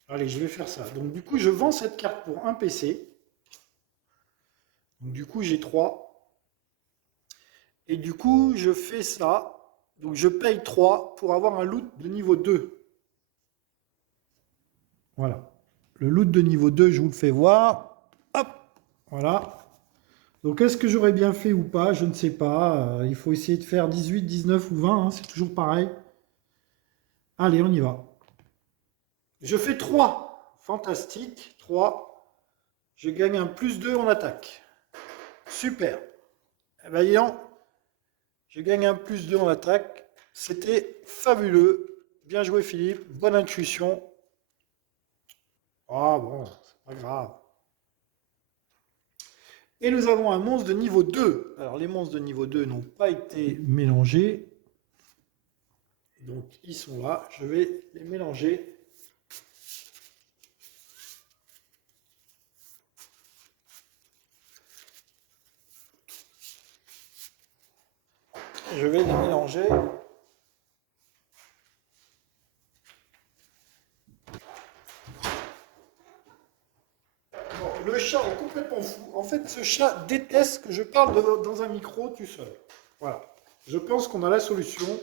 Allez, je vais faire ça. Donc du coup, je vends cette carte pour un PC. Donc du coup, j'ai 3. Et du coup, je fais ça. Donc je paye 3 pour avoir un loot de niveau 2. Voilà. Le loot de niveau 2, je vous le fais voir. Hop, voilà. Donc est-ce que j'aurais bien fait ou pas? Je ne sais pas. Il faut essayer de faire 18, 19 ou 20. Hein, c'est toujours pareil. Allez, on y va. Je fais 3. Fantastique. 3. Je gagne un plus 2 en attaque. Super. Eh bien, disons, je gagne un plus 2 en attaque. C'était fabuleux. Bien joué, Philippe. Bonne intuition. Ah bon, c'est pas grave. Et nous avons un monstre de niveau 2. Alors, les monstres de niveau 2 n'ont pas été mélangés. Donc, ils sont là. Je vais les mélanger. Je vais les mélanger. Bon, le chat est complètement fou. En fait, ce chat déteste que je parle dans un micro tout seul. Voilà. Je pense qu'on a la solution.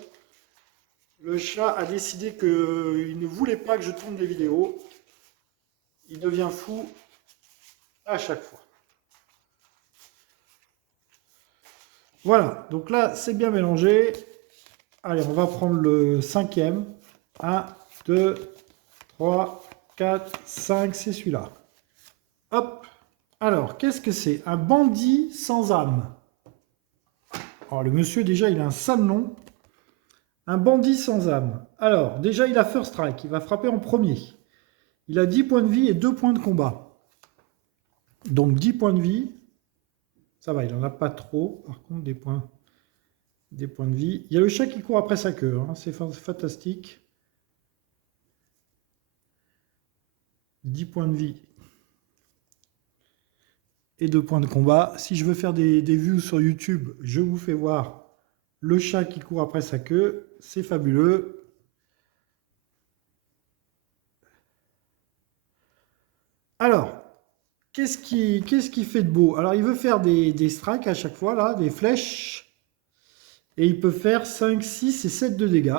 Le chat a décidé qu'il ne voulait pas que je tourne des vidéos. Il devient fou à chaque fois. Voilà, donc là, c'est bien mélangé. Allez, on va prendre le cinquième. 1, 2, 3, 4, 5, c'est celui-là. Hop. Alors, qu'est-ce que c'est? Un bandit sans âme. Alors, le monsieur, déjà, il a un sale nom. Un bandit sans âme. Alors, déjà, il a First Strike. Il va frapper en premier. Il a 10 points de vie et 2 points de combat. Donc, 10 points de vie. Ça va, il n'en a pas trop. Par contre, des points de vie. Il y a le chat qui court après sa queue. Hein. C'est fantastique. 10 points de vie et 2 points de combat. Si je veux faire des views sur YouTube, je vous fais voir le chat qui court après sa queue. C'est fabuleux. Alors, qu'est-ce qui fait de beau? Alors, il veut faire des strikes à chaque fois, là, des flèches. Et il peut faire 5, 6 et 7 de dégâts.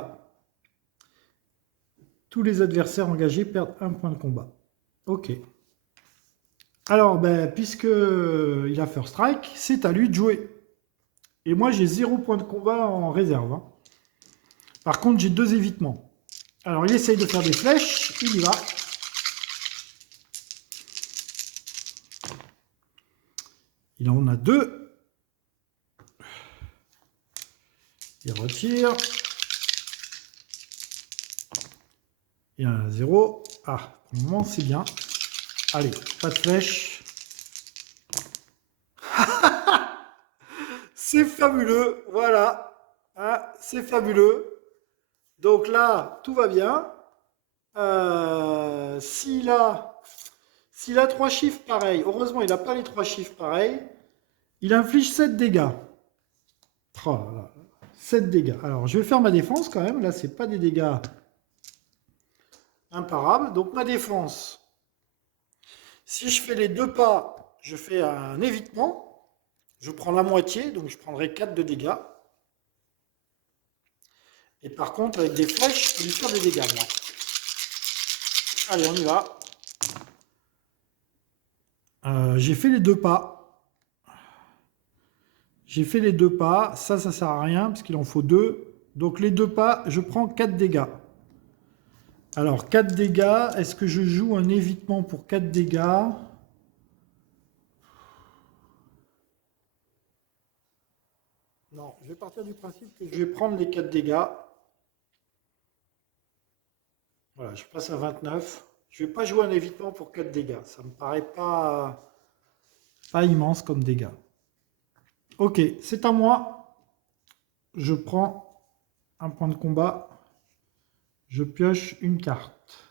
Tous les adversaires engagés perdent 1 point de combat. Ok. Alors, puisque il a First Strike, c'est à lui de jouer. Et moi, j'ai 0 point de combat en réserve. Hein. Par contre, j'ai 2 évitements. Alors, il essaye de faire des flèches. Il y va. Il en a 2. Il retire. Il en a 0. Ah, pour le moment, c'est bien. Allez, pas de flèche. C'est fabuleux, voilà. Ah, c'est fabuleux. Donc là, tout va bien. S'il a 3 chiffres pareils, heureusement, il n'a pas les 3 chiffres pareils, il inflige 7 dégâts. Oh là là, 7 dégâts. Alors, je vais faire ma défense quand même. Là, c'est pas des dégâts imparables. Donc, ma défense, si je fais les 2 pas, je fais un évitement. Je prends la moitié, donc je prendrai 4 de dégâts. Et par contre, avec des flèches, je peux lui faire des dégâts, moi. Allez, on y va. J'ai fait les 2 pas. J'ai fait les 2 pas. Ça sert à rien, parce qu'il en faut 2. Donc, les 2 pas, je prends 4 dégâts. Alors, 4 dégâts. Est-ce que je joue un évitement pour 4 dégâts? Non, je vais partir du principe que je vais prendre les 4 dégâts. Voilà, je passe à 29. Je ne vais pas jouer un évitement pour 4 dégâts. Ça me paraît pas immense comme dégâts. Ok, c'est à moi. Je prends un point de combat. Je pioche une carte.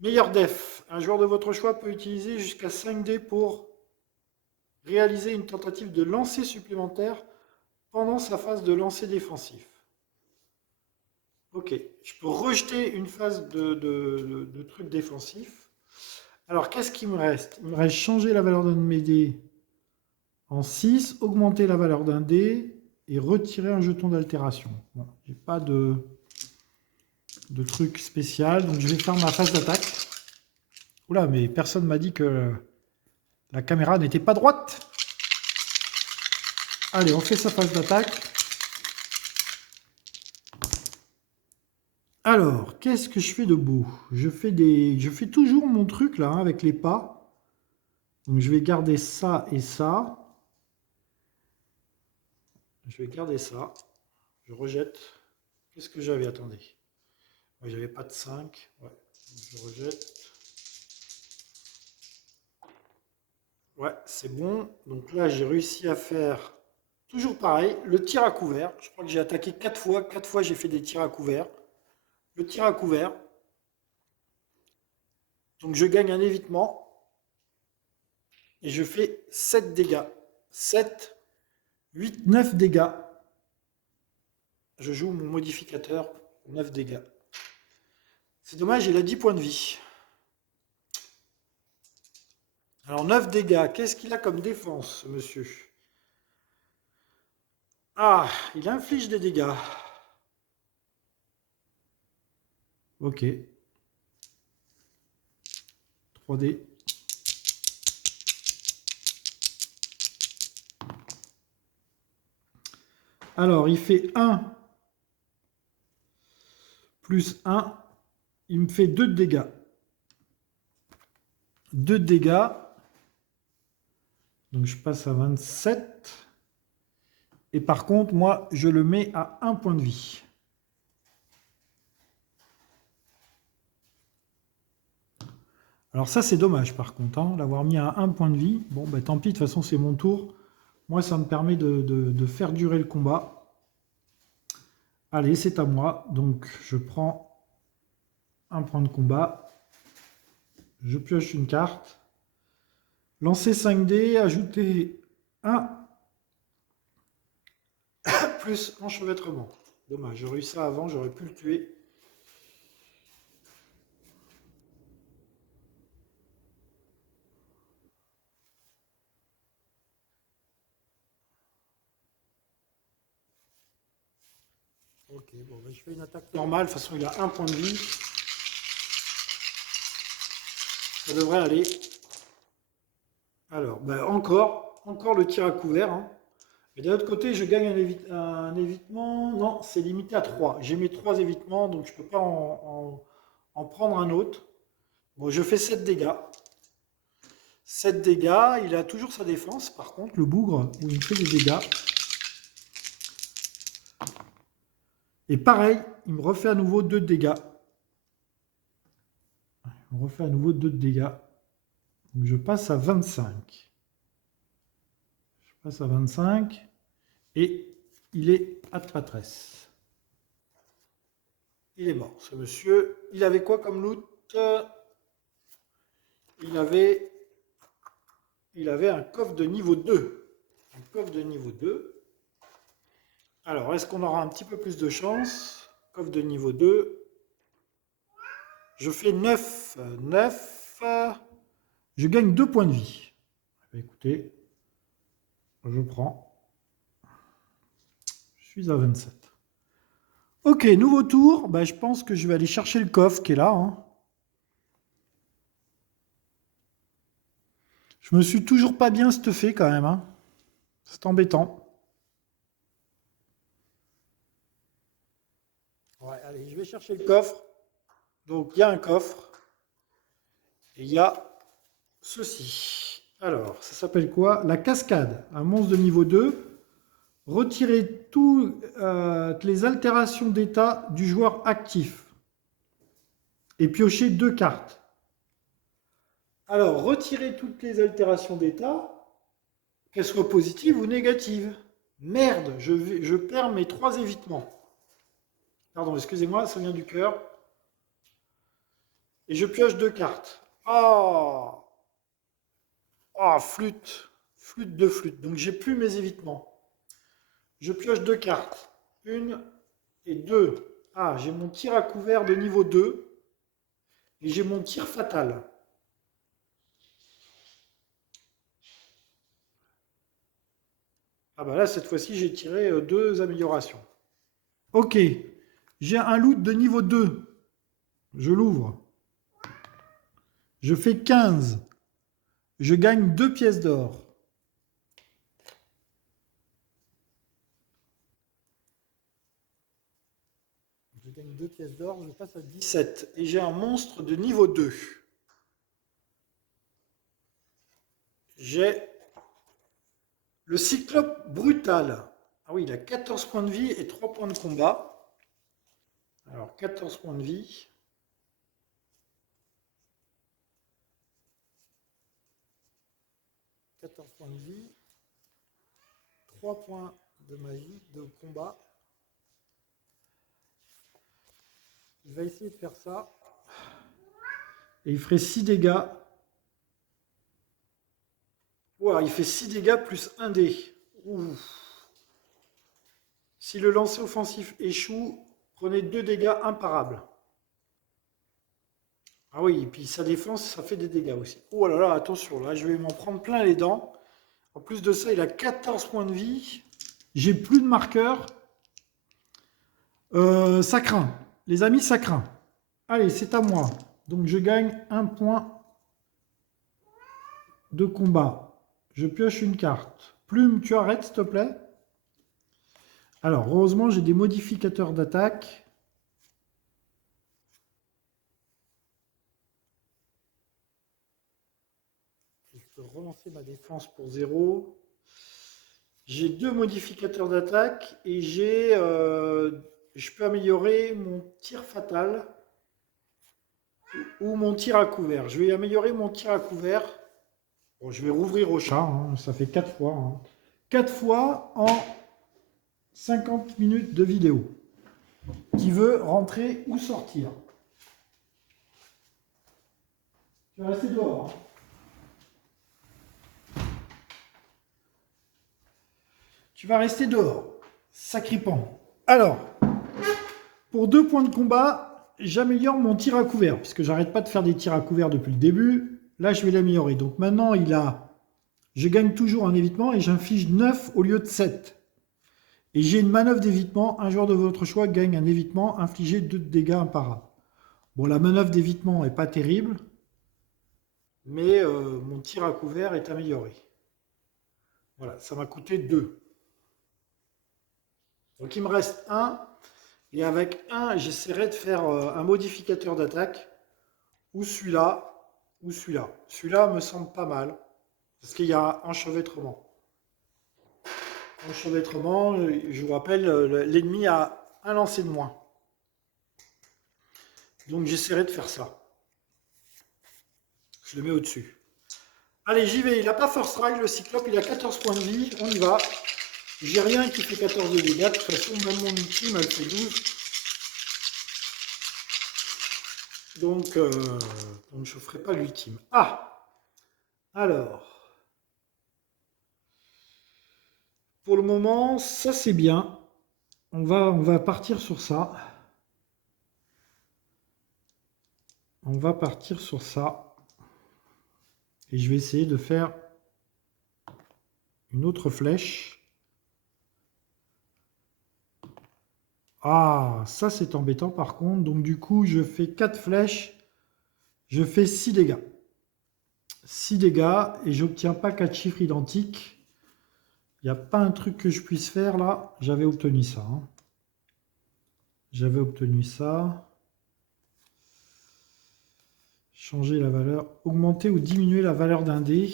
Meilleur def. Un joueur de votre choix peut utiliser jusqu'à 5 dés pour réaliser une tentative de lancer supplémentaire pendant sa phase de lancer défensif. Ok, je peux rejeter une phase de truc défensif. Alors, qu'est-ce qu'il me reste? Il me reste changer la valeur d'un de mes dés en 6, augmenter la valeur d'un dé et retirer un jeton d'altération. Bon, j'ai pas de truc spécial, donc je vais faire ma phase d'attaque. Oula, mais personne m'a dit que la caméra n'était pas droite. Allez, on fait sa phase d'attaque. Alors, qu'est-ce que je fais de beau? Je fais toujours mon truc là, hein, avec les pas. Donc je vais garder ça et ça. Je vais garder ça. Je rejette. Qu'est-ce que j'avais? Attendez. Ouais, j'avais pas de 5. Ouais, je rejette. Ouais, c'est bon. Donc là, j'ai réussi à faire toujours pareil. Le tir à couvert. Je crois que j'ai attaqué 4 fois. 4 fois, j'ai fait des tirs à couvert. Le tir à couvert. Donc je gagne un évitement. Et je fais 7 dégâts. 7, 8, 9 dégâts. Je joue mon modificateur pour 9 dégâts. C'est dommage, il a 10 points de vie. Alors 9 dégâts, qu'est-ce qu'il a comme défense, ce monsieur? Ah, il inflige des dégâts. Ok. 3D. Alors, il fait 1 plus 1. Il me fait 2 de dégâts. 2 de dégâts. Donc, je passe à 27. Et par contre, moi, je le mets à 1 point de vie. Alors ça, c'est dommage, par contre, hein, l'avoir mis à 1 point de vie. Bon, bah, tant pis, de toute façon, c'est mon tour. Moi, ça me permet de faire durer le combat. Allez, c'est à moi. Donc, je prends un point de combat. Je pioche une carte. Lancer 5 dés, ajouter 1 plus enchevêtrement. Dommage, j'aurais eu ça avant, j'aurais pu le tuer. Ok, bon, bah, je fais une attaque normale. De toute façon, il a 1 point de vie. Ça devrait aller. Alors, bah, encore le tir à couvert. Hein. Mais d'un autre côté, je gagne un évitement. Non, c'est limité à 3. J'ai mes 3 évitements, donc je ne peux pas en prendre un autre. Bon, je fais 7 dégâts. 7 dégâts. Il a toujours sa défense, par contre, le bougre, où il me fait des dégâts. Et pareil, il me refait à nouveau 2 de dégâts. Il me refait à nouveau 2 de dégâts. Donc je passe à 25. Je passe à 25. Et il est à patresse. Il est mort, ce monsieur. Il avait quoi comme loot? Il avait un coffre de niveau 2. Un coffre de niveau 2. Alors, est-ce qu'on aura un petit peu plus de chance? Coffre de niveau 2. Je fais 9. 9. Je gagne 2 points de vie. Écoutez, je prends. Je suis à 27. Ok, nouveau tour. Bah, je pense que je vais aller chercher le coffre qui est là, hein. Je me suis toujours pas bien stuffé quand même, hein. C'est embêtant. Ouais, allez, je vais chercher le coffre. Donc, il y a un coffre. Et il y a ceci. Alors, ça s'appelle quoi? La cascade. Un monstre de niveau 2. Retirez toutes les altérations d'état du joueur actif. Et piochez 2 cartes. Alors, retirez toutes les altérations d'état, qu'elles soient positives ou négatives. Merde, je perds mes 3 évitements. Pardon, excusez-moi, ça vient du cœur. Et je pioche 2 cartes. Ah, ah, flûte. Flûte de flûte. Donc, j'ai plus mes évitements. Je pioche 2 cartes. 1 et 2. Ah, j'ai mon tir à couvert de niveau 2. Et j'ai mon tir fatal. Ah bah là, cette fois-ci, j'ai tiré 2 améliorations. Ok, j'ai un loot de niveau 2. Je l'ouvre. Je fais 15. Je gagne 2 pièces d'or. Je gagne 2 pièces d'or, je passe à 17. Et j'ai un monstre de niveau 2. J'ai le cyclope brutal. Ah oui, il a 14 points de vie et 3 points de combat. Alors, 14 points de vie. 14 points de vie. 3 points de magie, de combat. Il va essayer de faire ça. Et il ferait 6 dégâts. Wow, il fait 6 dégâts plus 1 dé. Ouh. Si le lancer offensif échoue, prenez 2 dégâts imparables. Ah oui, et puis sa défense, ça fait des dégâts aussi. Oh là là, attention, là, je vais m'en prendre plein les dents. En plus de ça, il a 14 points de vie. J'ai plus de marqueurs. Ça craint. Les amis, ça craint. Allez, c'est à moi. Donc, je gagne 1 point de combat. Je pioche une carte. Plume, tu arrêtes, s'il te plaît. Alors, heureusement, j'ai des modificateurs d'attaque. Je peux relancer ma défense pour 0. J'ai 2 modificateurs d'attaque et je peux améliorer mon tir fatal ou mon tir à couvert. Je vais améliorer mon tir à couvert. Bon, je vais rouvrir au chat, hein, ça fait 4 fois. Hein. 4 fois en 50 minutes de vidéo. Qui veut rentrer ou sortir? Tu vas rester dehors. Hein. Tu vas rester dehors. Sacripant. Alors, pour 2 points de combat, j'améliore mon tir à couvert, puisque j'arrête pas de faire des tirs à couvert depuis le début. Là, je vais l'améliorer. Donc maintenant, je gagne toujours un évitement et j'inflige 9 au lieu de 7. Et j'ai une manœuvre d'évitement. Un joueur de votre choix gagne un évitement, infligé 2 dégâts imparables. Bon, la manœuvre d'évitement n'est pas terrible, mais mon tir à couvert est amélioré. Voilà, ça m'a coûté 2. Donc il me reste 1. Et avec 1, j'essaierai de faire un modificateur d'attaque. Ou celui-là, ou celui-là. Celui-là me semble pas mal. Parce qu'il y a enchevêtrement. Enchevêtrement, je vous rappelle, l'ennemi a un lancer de moins. Donc j'essaierai de faire ça. Je le mets au-dessus. Allez, j'y vais. Il n'a pas First Strike, le Cyclope. Il a 14 points de vie. On y va. J'ai rien qui fait 14 de dégâts. De toute façon, même mon ultime, elle fait 12. Donc je ne ferai pas l'ultime. Ah! Alors. Pour le moment, ça c'est bien. on va partir sur ça. On va partir sur ça. Et je vais essayer de faire une autre flèche. Ah, ça c'est embêtant par contre. Donc du coup, je fais 4 flèches. Je fais 6 dégâts. 6 dégâts et j'obtiens pas 4 chiffres identiques. Il n'y a pas un truc que je puisse faire là. J'avais obtenu ça. Hein. J'avais obtenu ça. Changer la valeur. Augmenter ou diminuer la valeur d'un dé.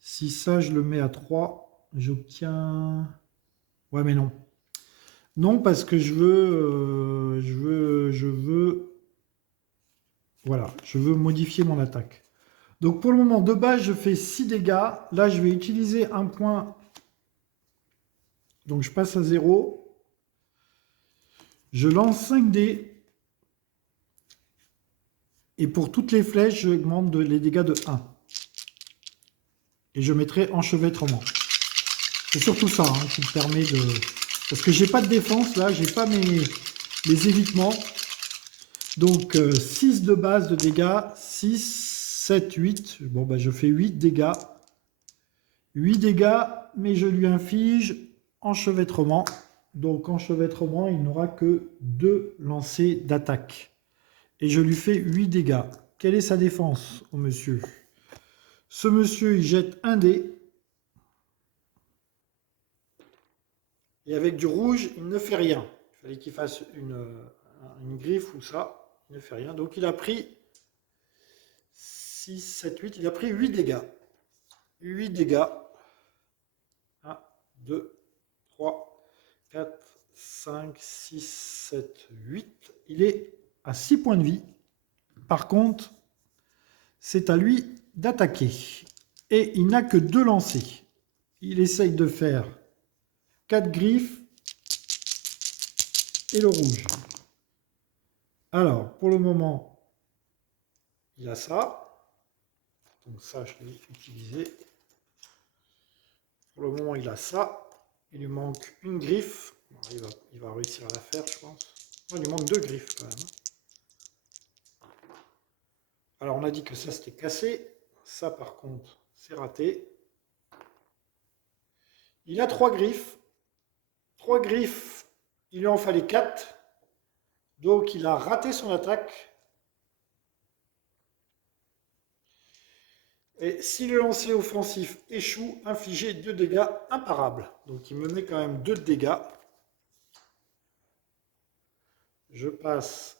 Si ça, je le mets à 3, j'obtiens... Ouais, mais non. Non, parce que voilà, je veux modifier mon attaque. Donc pour le moment, de base, je fais 6 dégâts. Là, je vais utiliser un point. Donc je passe à 0. Je lance 5 dés. Et pour toutes les flèches, j'augmente les dégâts de 1. Et je mettrai enchevêtrement. C'est surtout ça hein, qui me permet de... Parce que j'ai pas de défense là, j'ai pas les évitements. Donc 6 de base de dégâts, 6, 7, 8. Bon bah je fais 8 dégâts. 8 dégâts, mais je lui inflige enchevêtrement. Donc enchevêtrement, il n'aura que 2 lancers d'attaque. Et je lui fais 8 dégâts. Quelle est sa défense au monsieur? Ce monsieur, il jette un dé. Et avec du rouge, il ne fait rien. Il fallait qu'il fasse une griffe ou ça. Il ne fait rien. Donc il a pris 6, 7, 8. Il a pris 8 dégâts. 8 dégâts. 1, 2, 3, 4, 5, 6, 7, 8. Il est à 6 points de vie. Par contre, c'est à lui d'attaquer. Et il n'a que 2 lancers. Il essaye de faire 4 griffes et le rouge. Alors, pour le moment, il a ça. Donc ça, je l'ai utilisé. Pour le moment, il a ça. Il lui manque une griffe. Bon, il va réussir à la faire, je pense. Non, il lui manque 2 griffes quand même. Alors, on a dit que ça, c'était cassé. Ça, par contre, c'est raté. Il a 3 griffes. 3 griffes, il lui en fallait 4. Donc, il a raté son attaque. Et si le lancer offensif échoue, infligez 2 dégâts imparables. Donc, il me met quand même 2 dégâts. Je passe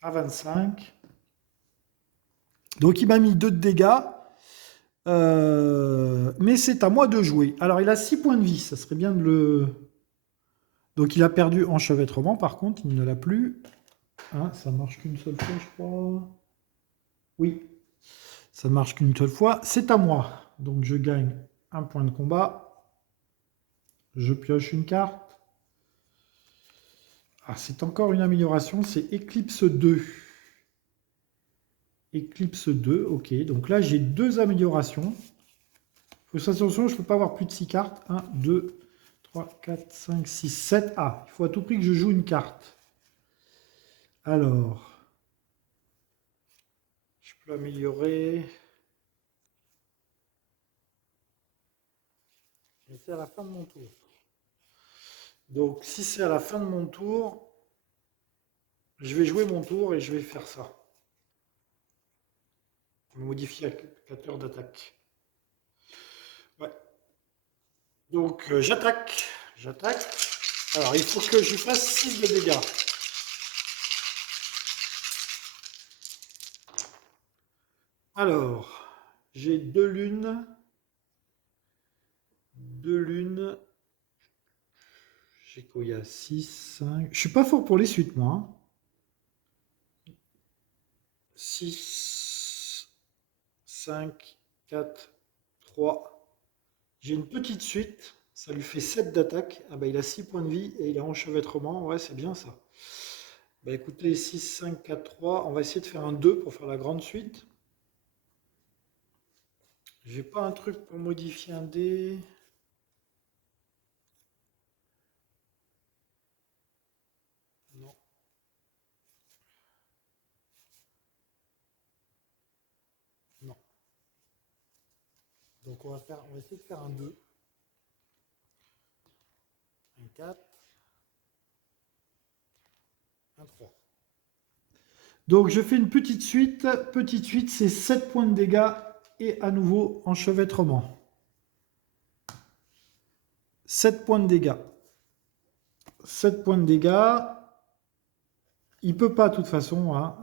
à 25. Donc, il m'a mis 2 dégâts. Mais c'est à moi de jouer. Alors, il a 6 points de vie. Ça serait bien de le... Donc, il a perdu enchevêtrement. Par contre, il ne l'a plus. Hein, ça marche qu'une seule fois, je crois. Oui. Ça ne marche qu'une seule fois. C'est à moi. Donc, je gagne un point de combat. Je pioche une carte. Ah, c'est encore une amélioration. C'est Éclipse 2. Éclipse 2, ok. Donc là, j'ai 2 améliorations. Il faut faire attention, je ne peux pas avoir plus de 6 cartes. 1, 2, 3, 4, 5, 6, 7. Ah, il faut à tout prix que je joue une carte. Alors, je peux améliorer. Mais c'est à la fin de mon tour. Donc, si c'est à la fin de mon tour, je vais jouer mon tour et je vais faire ça. Modificateur d'attaque. Ouais. Donc, j'attaque. J'attaque. Alors, il faut que je fasse 6 de dégâts. Alors, j'ai 2 lunes. 2 lunes. J'ai quoi? Il y a 6, 5. Je suis pas fort pour les suites, moi. 6, 5, 4, 3. J'ai une petite suite. Ça lui fait 7 d'attaque. Ah bah il a 6 points de vie et il a enchevêtrement. Ouais, c'est bien ça. Bah écoutez, 6, 5, 4, 3. On va essayer de faire un 2 pour faire la grande suite. J'ai pas un truc pour modifier un dé. Donc on va essayer de faire un 2. Un 4. Un 3. Donc je fais une petite suite. Petite suite, c'est 7 points de dégâts et à nouveau enchevêtrement. 7 points de dégâts. 7 points de dégâts. Il peut pas de toute façon. Hein,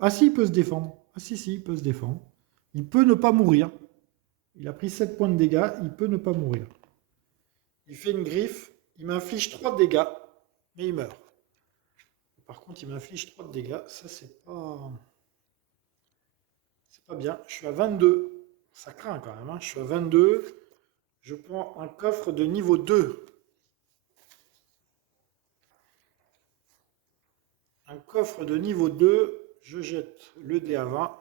Ah si, il peut se défendre. Ah si, il peut se défendre. Il peut ne pas mourir. Il a pris 7 points de dégâts. Il peut ne pas mourir. Il fait une griffe. Il m'inflige 3 de dégâts. Mais il meurt. Par contre, il m'inflige 3 de dégâts. Ça, c'est pas bien. Je suis à 22. Ça craint quand même. Hein. Je suis à 22. Je prends un coffre de niveau 2. Un coffre de niveau 2. Je jette le dé à 20.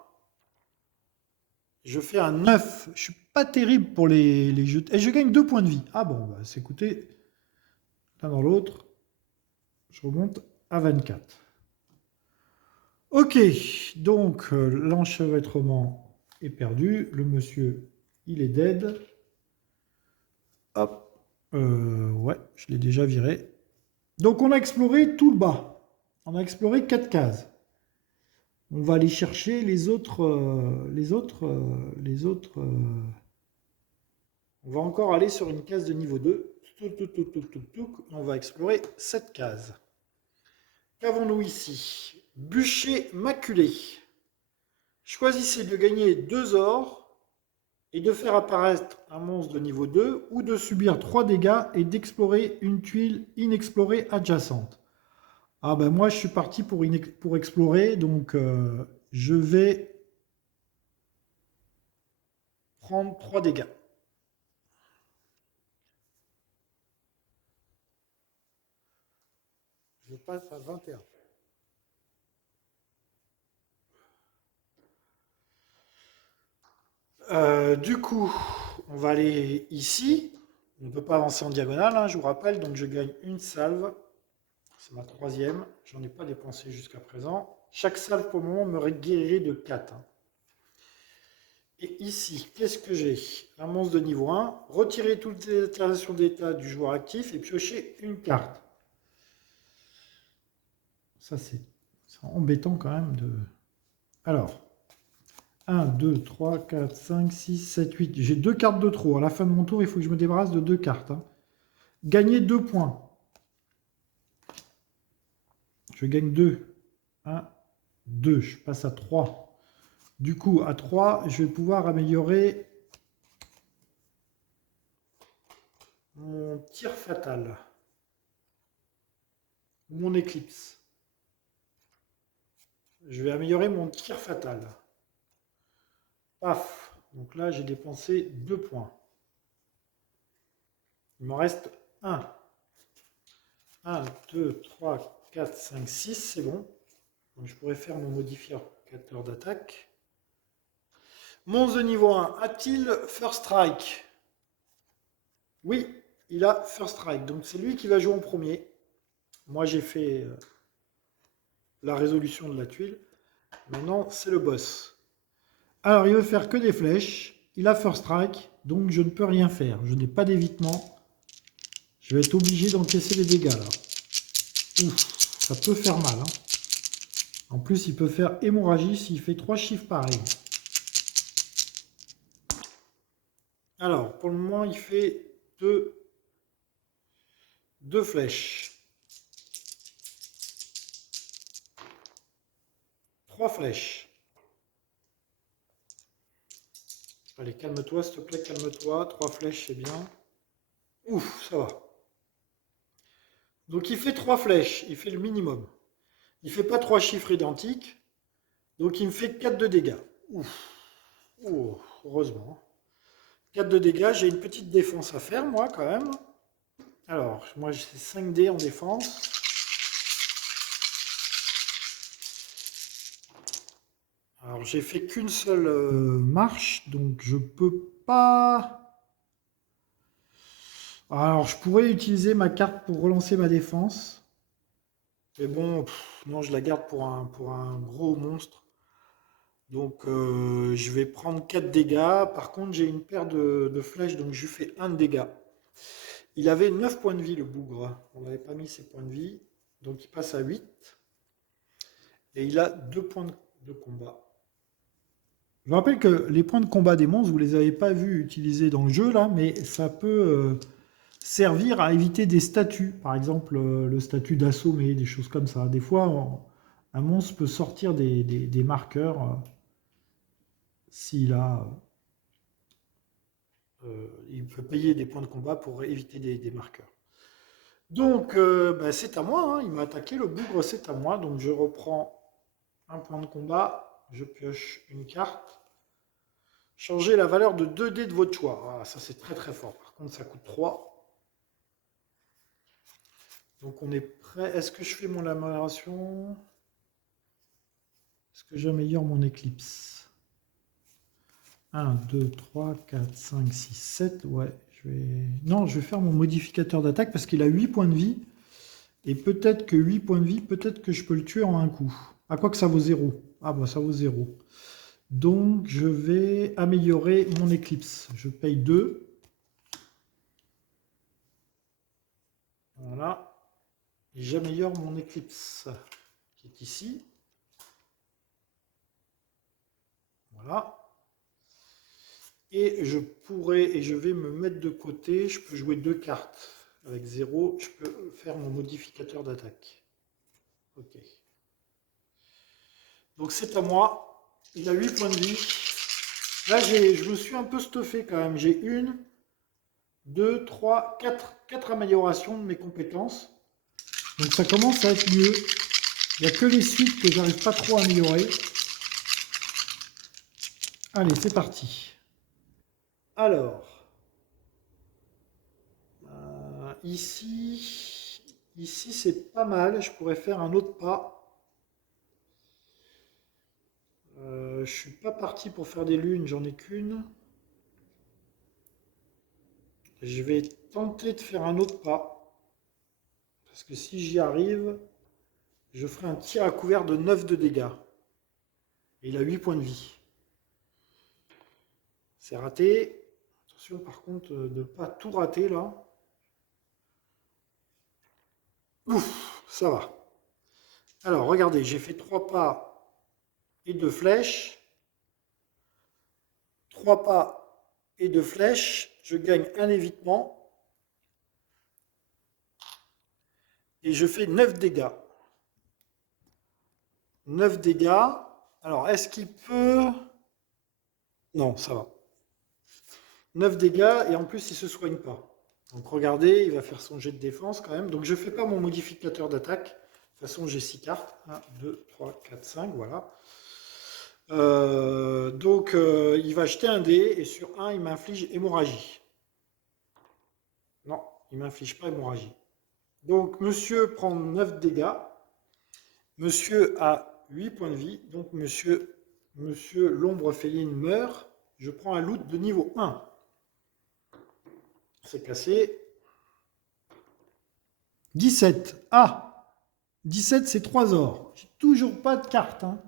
Je fais un 9. Je suis pas terrible pour les jeux. Et je gagne 2 points de vie. Ah bon, bah, c'est écoutez. L'un dans l'autre. Je remonte à 24. Ok, donc l'enchevêtrement est perdu. Le monsieur, il est dead. Hop. Ouais, je l'ai déjà viré. Donc on a exploré tout le bas. On a exploré 4 cases. On va aller chercher les autres. On va encore aller sur une case de niveau 2. On va explorer 7 cases. Qu'avons-nous ici? Bûcher maculé. Choisissez de gagner 2 ors et de faire apparaître un monstre de niveau 2 ou de subir 3 dégâts et d'explorer une tuile inexplorée adjacente. Ah ben moi je suis parti pour explorer, donc je vais prendre 3 dégâts. Je passe à 21. Du coup, on va aller ici. On ne peut pas avancer en diagonale, hein, je vous rappelle, donc je gagne une salve. C'est ma 3e. J'en ai pas dépensé jusqu'à présent. Chaque salve pour le moment me guérirait de 4. Hein. Et ici, qu'est-ce que j'ai? Un monstre de niveau 1. Retirer toutes les déclarations d'état du joueur actif et piocher une carte. Ça, c'est embêtant quand même de... Alors, 1, 2, 3, 4, 5, 6, 7, 8. J'ai 2 cartes de trop. À la fin de mon tour, il faut que je me débarrasse de 2 cartes. Hein. Gagner 2 points. Je gagne 2. 1, 2. Je passe à 3. Du coup, à 3, je vais pouvoir améliorer mon tir fatal. Mon éclipse. Je vais améliorer mon tir fatal. Paf. Donc là, j'ai dépensé 2 points. Il m'en reste 1. 1, 2, 3, 4, 5, 6, c'est bon. Donc je pourrais faire mon modificateur d'attaque. Monstre de niveau 1, a-t-il First Strike? Oui, il a First Strike. Donc c'est lui qui va jouer en premier. Moi j'ai fait la résolution de la tuile. Maintenant c'est le boss. Alors il veut faire que des flèches. Il a First Strike. Donc je ne peux rien faire. Je n'ai pas d'évitement. Je vais être obligé d'encaisser les dégâts là. Ouf, ça peut faire mal. Hein. En plus, il peut faire hémorragie s'il fait 3 chiffres pareils. Alors, pour le moment, il fait 2 flèches. 3 flèches. Allez, calme-toi, s'il te plaît, calme-toi. 3 flèches, c'est bien. Ouf, ça va. Donc, il fait 3 flèches. Il fait le minimum. Il ne fait pas 3 chiffres identiques. Donc, il me fait 4 de dégâts. Ouf. Oh, heureusement. 4 de dégâts. J'ai une petite défense à faire, moi, quand même. Alors, moi, j'ai 5 dés en défense. Alors, j'ai fait qu'une seule marche, donc je peux pas... Alors, je pourrais utiliser ma carte pour relancer ma défense. Mais bon, non, je la garde pour un gros monstre. Donc, je vais prendre 4 dégâts. Par contre, j'ai une paire de flèches, donc je lui fais 1 de dégâts. Il avait 9 points de vie, le bougre. On n'avait pas mis ses points de vie. Donc, il passe à 8. Et il a 2 points de combat. Je vous rappelle que les points de combat des monstres, vous ne les avez pas vus utiliser dans le jeu, là, mais ça peut servir à éviter des statuts. Par exemple, le statut d'assommé, des choses comme ça. Des fois, un monstre peut sortir des marqueurs s'il a... il peut payer des points de combat pour éviter des marqueurs. Donc, bah, c'est à moi, hein, il m'a attaqué, le bougre, c'est à moi. Donc, je reprends un point de combat, je pioche une carte. Changez la valeur de 2 dés de votre choix. Ah, ça, c'est très très fort. Par contre, ça coûte 3. Donc, on est prêt. Est-ce que je fais mon amélioration? Est-ce que j'améliore mon éclipse? 1, 2, 3, 4, 5, 6, 7. Ouais, non, je vais faire mon modificateur d'attaque parce qu'il a 8 points de vie. Et peut-être que 8 points de vie, peut-être que je peux le tuer en un coup. À quoi que ça vaut 0. Ah bah ça vaut 0. Donc je vais améliorer mon éclipse. Je paye 2. Voilà. Et j'améliore mon éclipse qui est ici. Voilà. Et je pourrais, et je vais me mettre de côté, je peux jouer 2 cartes. Avec 0, je peux faire mon modificateur d'attaque. Ok. Donc c'est à moi. Il a 8 points de vie. Là, je me suis un peu stuffé quand même. J'ai 1, 2, 3, 4 améliorations de mes compétences. Donc ça commence à être mieux. Il n'y a que les suites que j'arrive pas trop à améliorer. Allez, c'est parti. Alors, ici c'est pas mal. Je pourrais faire un autre pas. Je suis pas parti pour faire des lunes, j'en ai qu'une. Je vais tenter de faire un autre pas. Parce que si j'y arrive, je ferai un tir à couvert de 9 de dégâts. Et il a 8 points de vie. C'est raté. Attention par contre de ne pas tout rater là. Ouf, ça va. Alors regardez, j'ai fait 3 pas et 2 flèches. 3 pas et 2 flèches. Je gagne un évitement. Et je fais 9 dégâts. 9 dégâts. Alors, est-ce qu'il peut... Non, ça va. 9 dégâts, et en plus, il ne se soigne pas. Donc, regardez, il va faire son jet de défense quand même. Donc, je ne fais pas mon modificateur d'attaque. De toute façon, j'ai 6 cartes. 1, 2, 3, 4, 5, voilà. Donc, il va jeter un dé, et sur 1, il m'inflige hémorragie. Non, il ne m'inflige pas hémorragie. Donc, monsieur prend 9 dégâts. Monsieur a 8 points de vie. Donc, monsieur l'ombre féline meurt. Je prends un loot de niveau 1. C'est cassé. 17. Ah 17, c'est 3 ors. J'ai toujours pas de carte. Hein.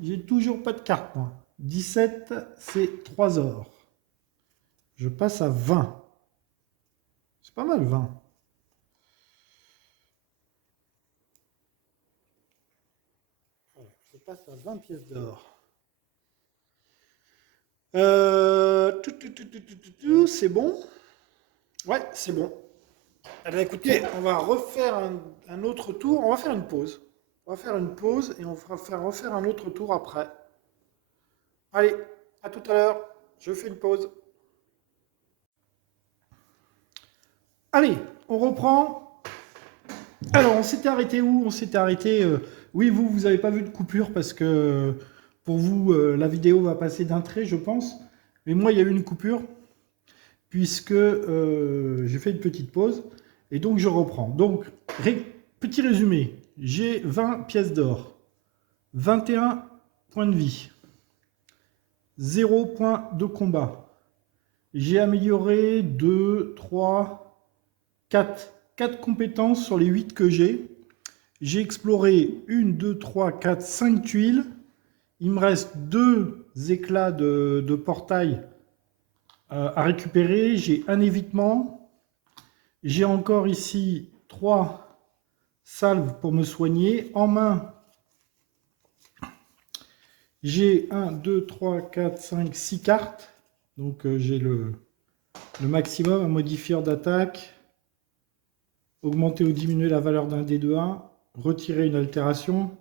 J'ai toujours pas de carte, moi. 17, c'est 3 ors. Je passe à 20. C'est pas mal, 20. Je passe à 20 pièces d'or. C'est bon? Ouais, c'est bon. Alors écoutez, on va refaire un autre tour. On va faire une pause. On va faire une pause et on va refaire un autre tour après. Allez, à tout à l'heure. Je fais une pause. Allez, on reprend. Alors, on s'était arrêté où? On s'était arrêté... oui, vous n'avez pas vu de coupure parce que pour vous, la vidéo va passer d'un trait, je pense. Mais moi, il y a eu une coupure puisque j'ai fait une petite pause. Et donc, je reprends. Donc, petit résumé. J'ai 20 pièces d'or, 21 points de vie, 0 points de combat. J'ai amélioré 2, 3, 4 compétences sur les 8 que j'ai. J'ai exploré 1, 2, 3, 4, 5 tuiles. Il me reste 2 éclats de portail à récupérer. J'ai un évitement. J'ai encore ici 3 salves pour me soigner. En main, j'ai 1, 2, 3, 4, 5, 6 cartes. Donc j'ai le maximum, un modifieur d'attaque. Augmenter ou diminuer la valeur d'un dé de 1. Retirer une altération.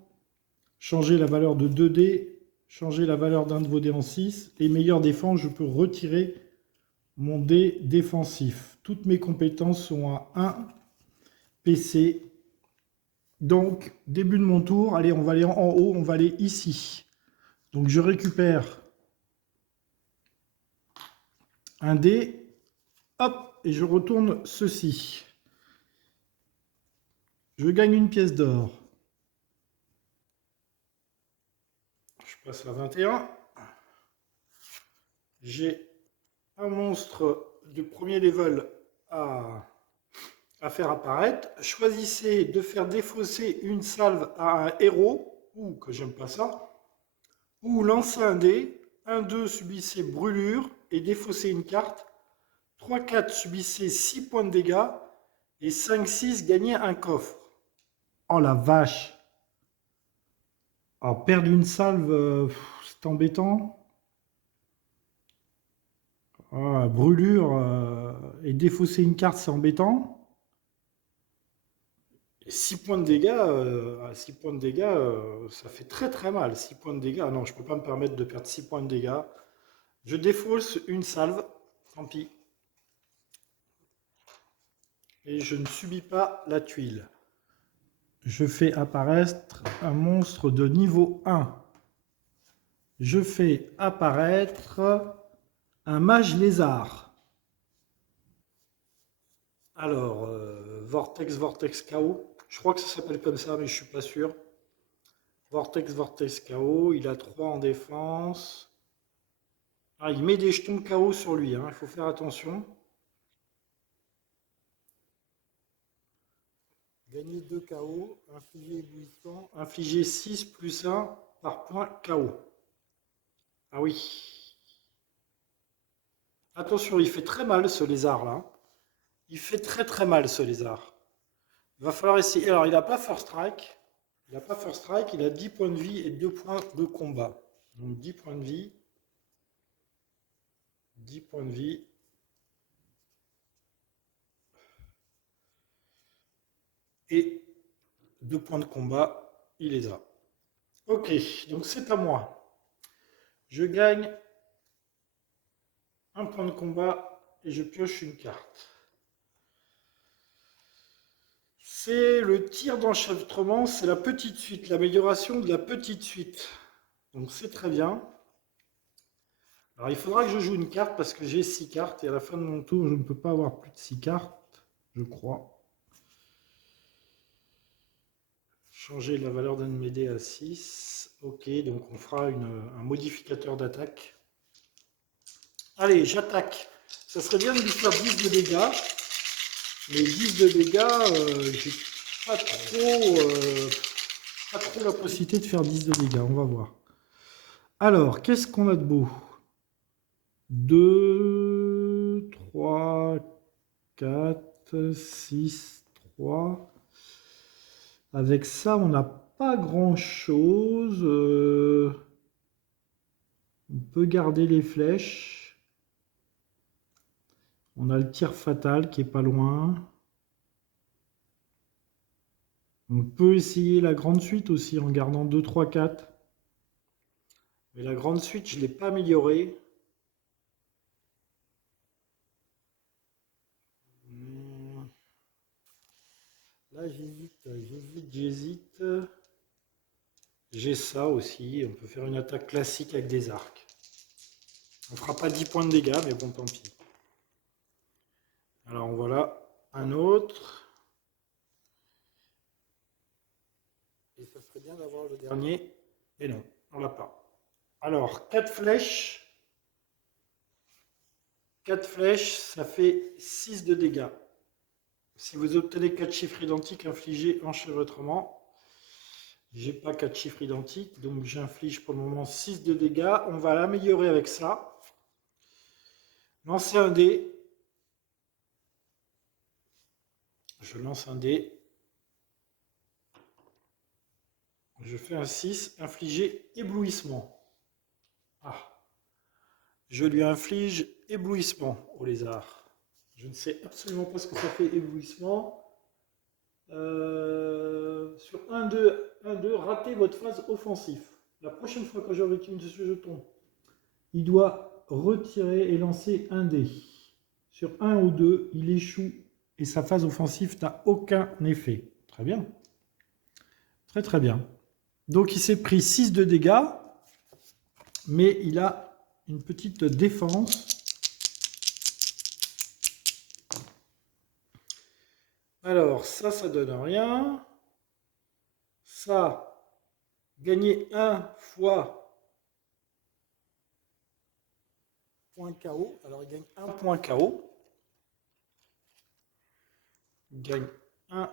Changer la valeur de 2 dés. Changer la valeur d'un de vos dés en 6. Et meilleure défense, je peux retirer mon dé défensif. Toutes mes compétences sont à 1 PC. Donc, début de mon tour. Allez, on va aller en haut, on va aller ici. Donc, je récupère un dé. Hop, et je retourne ceci. Je gagne une pièce d'or. Je passe à 21. J'ai un monstre de premier level à faire apparaître. Choisissez de faire défausser une salve à un héros, ou que j'aime pas ça, ou lancer un dé. 1-2 subissez brûlure et défaussez une carte. 3-4 subissez 6 points de dégâts. Et 5-6 gagnez un coffre. Oh la vache! Alors, perdre une salve, c'est embêtant. Brûlure et défausser une carte, c'est embêtant. 6 points de dégâts, 6 points de dégâts, ça fait très très mal. 6 points de dégâts, ah non, je ne peux pas me permettre de perdre 6 points de dégâts. Je défausse une salve, tant pis. Et je ne subis pas la tuile. Je fais apparaître un monstre de niveau 1. Je fais apparaître un mage lézard. Alors, Vortex KO. Je crois que ça s'appelle comme ça, mais je suis pas sûr. Vortex KO. Il a 3 en défense. Ah, il met des jetons KO sur lui, hein. Il faut faire attention. Gagner 2 KO, infliger éblouissant, infliger 6 plus 1 par point KO. Ah oui. Attention, il fait très mal ce lézard là. Il fait très très mal ce lézard. Il va falloir essayer. Alors, il n'a pas First Strike. Il n'a pas First Strike, il a 10 points de vie et 2 points de combat. Donc 10 points de vie. 10 points de vie. Et 2 points de combat, il les a. Ok, donc c'est à moi. Je gagne un point de combat et je pioche une carte. C'est le tir d'enchevêtrement, c'est la petite suite, l'amélioration de la petite suite. Donc c'est très bien. Alors il faudra que je joue une carte parce que j'ai 6 cartes et à la fin de mon tour, je ne peux pas avoir plus de 6 cartes, je crois. Changer la valeur d'un de mes dés à 6. Ok, donc on fera un modificateur d'attaque. Allez, j'attaque. Ça serait bien de lui faire 10 de dégâts. Mais 10 de dégâts, j'ai pas trop la possibilité de faire 10 de dégâts. On va voir. Alors, qu'est-ce qu'on a de beau? 2, 3, 4, 6, 3. Avec ça, on n'a pas grand-chose. On peut garder les flèches. On a le tir fatal qui est pas loin. On peut essayer la grande suite aussi en gardant 2, 3, 4. Mais la grande suite, je ne l'ai pas améliorée. Là, j'hésite. J'ai ça aussi. On peut faire une attaque classique avec des arcs. On fera pas 10 points de dégâts, mais bon, tant pis. Alors, voilà un autre. Et ça serait bien d'avoir le dernier. Et non, on l'a pas. Alors, 4 flèches. 4 flèches, ça fait 6 de dégâts. Si vous obtenez 4 chiffres identiques, infligez enchevêtrement. J'ai pas 4 chiffres identiques, donc j'inflige pour le moment 6 de dégâts. On va l'améliorer avec ça. Lancer un dé. Je lance un dé. Je fais un 6. Infliger éblouissement. Ah. Je lui inflige éblouissement au lézard. Je ne sais absolument pas ce que ça fait éblouissement. Sur 1-2, 1-2, ratez votre phase offensive. La prochaine fois que j'aurai une de ce jeton, il doit retirer et lancer un dé. Sur 1 ou 2, il échoue et sa phase offensive n'a aucun effet. Très bien. Très très bien. Donc il s'est pris 6 de dégâts, mais il a une petite défense. Alors ça donne rien. Ça, gagner 1 fois point KO. Alors il gagne 1 point KO. Il gagne 1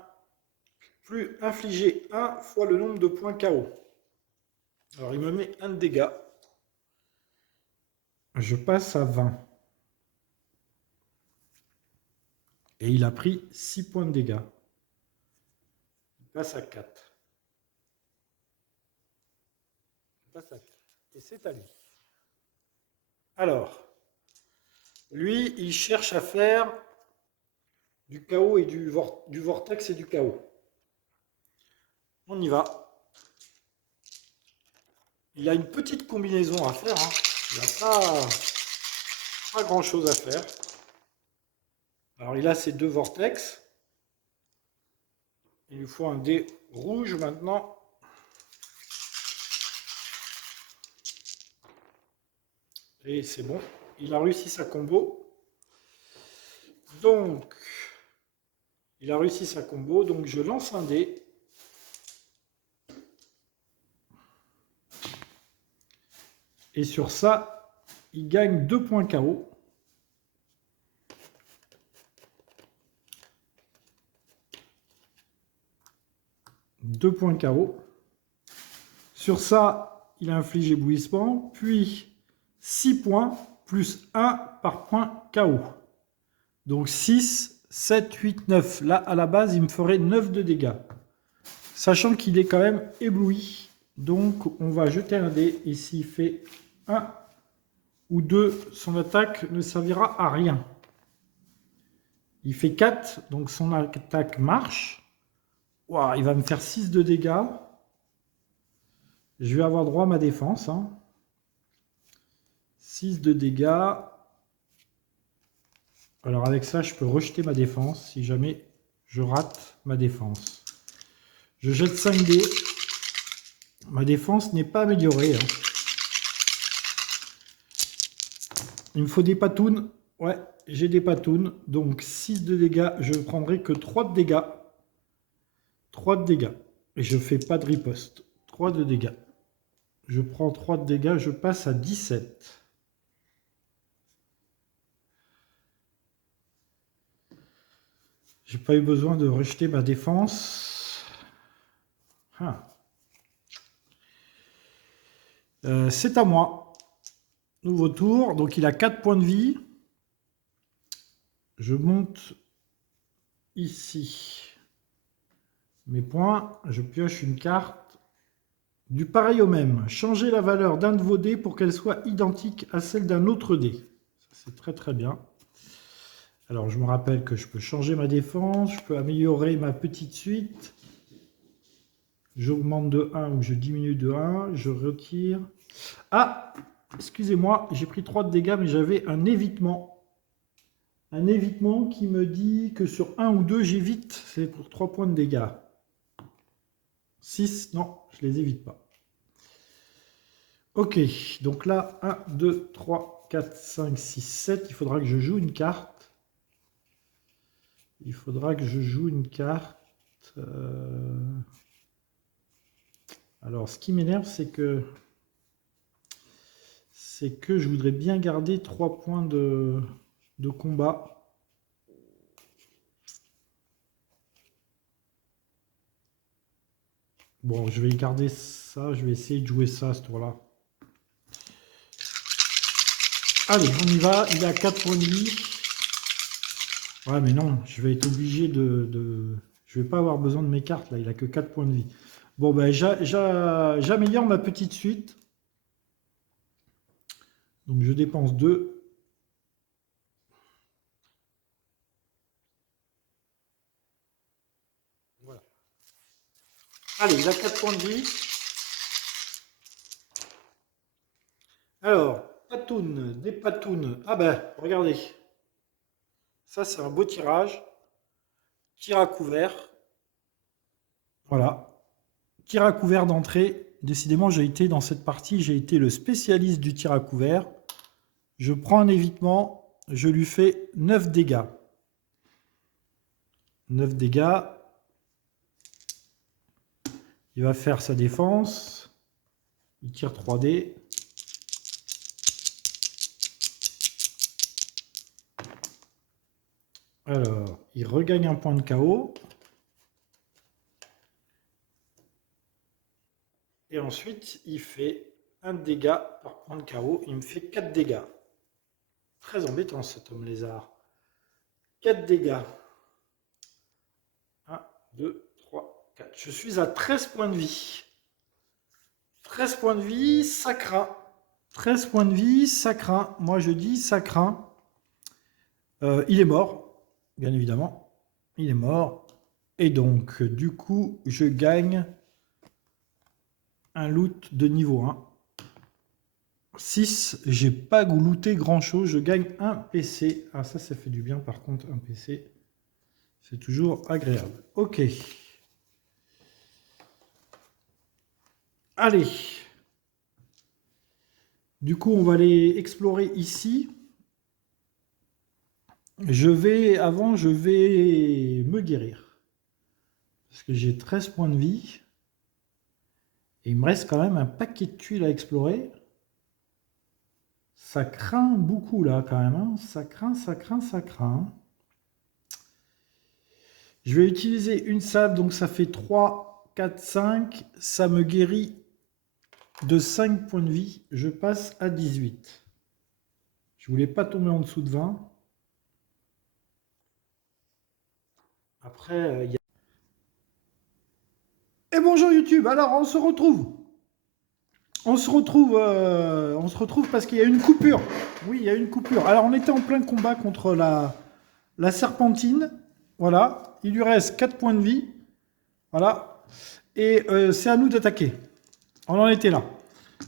plus infliger 1 fois le nombre de points KO. Alors il me met 1 de dégâts. Je passe à 20. Et il a pris 6 points de dégâts. Il passe à 4. Il passe à 4. Et c'est à lui. Alors, lui, il cherche à faire du chaos et du vortex et du chaos. On y va. Il a une petite combinaison à faire. Hein. Il n'a pas grand chose à faire. Alors il a ses 2 vortex. Il lui faut un dé rouge maintenant. Et c'est bon. Il a réussi sa combo. Donc, il a réussi sa combo. Donc je lance un dé. Et sur ça, il gagne 2 points KO. Deux points KO. Sur ça, il a infligé éblouissement, puis 6 points plus 1 par point KO. Donc 6, 7, 8, 9. Là, à la base, il me ferait 9 de dégâts. Sachant qu'il est quand même ébloui. Donc, on va jeter un dé. Et s'il fait 1 ou 2, son attaque ne servira à rien. Il fait 4, donc son attaque marche. Wow, il va me faire 6 de dégâts. Je vais avoir droit à ma défense. Hein. 6 de dégâts. Alors avec ça, je peux rejeter ma défense si jamais je rate ma défense. Je jette 5 dés. Ma défense n'est pas améliorée. Hein. Il me faut des patounes. Ouais, j'ai des patounes. Donc 6 de dégâts. Je ne prendrai que 3 de dégâts. 3 de dégâts. Et je ne fais pas de riposte. 3 de dégâts. Je prends 3 de dégâts. Je passe à 17. J'ai pas eu besoin de rejeter ma défense. Ah. C'est à moi. Nouveau tour. Donc il a 4 points de vie. Je monte ici mes points. Je pioche une carte. Du pareil au même. Changez la valeur d'un de vos dés pour qu'elle soit identique à celle d'un autre dé. C'est très très bien. Alors je me rappelle que je peux changer ma défense. Je peux améliorer ma petite suite. J'augmente de 1 ou je diminue de 1. Je retire. Ah, excusez-moi, j'ai pris 3 de dégâts, mais j'avais un évitement. Un évitement qui me dit que sur 1 ou 2, j'évite. C'est pour 3 points de dégâts. 6, non, je les évite pas. Ok, donc là, 1, 2, 3, 4, 5, 6, 7. Il faudra que je joue une carte. Il faudra que je joue une carte. Alors, ce qui m'énerve, c'est que je voudrais bien garder 3 points de combat. Bon, je vais garder ça. Je vais essayer de jouer ça à ce tour-là. Allez, on y va. Il a 4 points de vie. Ouais, mais non, je vais être obligé de... Je vais pas avoir besoin de mes cartes, là. Il a que 4 points de vie. Bon, ben, j'améliore ma petite suite. Donc, je dépense 2. Voilà. Allez, il a 4 points de vie. Alors, patounes, des patounes. Ah ben, regardez. Ça, c'est un beau tirage. Tir à couvert. Voilà. Tir à couvert d'entrée. Décidément, j'ai été dans cette partie, j'ai été le spécialiste du tir à couvert. Je prends un évitement, je lui fais 9 dégâts. 9 dégâts. Il va faire sa défense. Il tire 3 dés. Alors, il regagne un point de KO. Et ensuite, il fait un dégât par point de KO. Il me fait 4 dégâts. Très embêtant cet homme lézard. 4 dégâts. 1, 2, 3, 4. Je suis à 13 points de vie. 13 points de vie, ça craint. 13 points de vie, ça craint. Moi, je dis ça craint. Il est mort, bien évidemment. Il est mort. Et donc, du coup, je gagne un loot de niveau 1. 6, j'ai pas looté grand chose. Je gagne un PC. Ah, ça fait du bien par contre, un PC. C'est toujours agréable. Ok. Allez. Du coup, on va aller explorer ici. Je vais me guérir. Parce que j'ai 13 points de vie. Et il me reste quand même un paquet de tuiles à explorer. Ça craint beaucoup là quand même. Hein. Ça craint, ça craint, ça craint. Je vais utiliser une salve, donc ça fait 3, 4, 5. Ça me guérit de 5 points de vie. Je passe à 18. Je voulais pas tomber en dessous de 20. Après, il y a... Et bonjour YouTube, alors on se retrouve. On se retrouve parce qu'il y a une coupure. Oui, il y a une coupure. Alors on était en plein combat contre la serpentine. Voilà, il lui reste 4 points de vie. Voilà. Et c'est à nous d'attaquer. On en était là.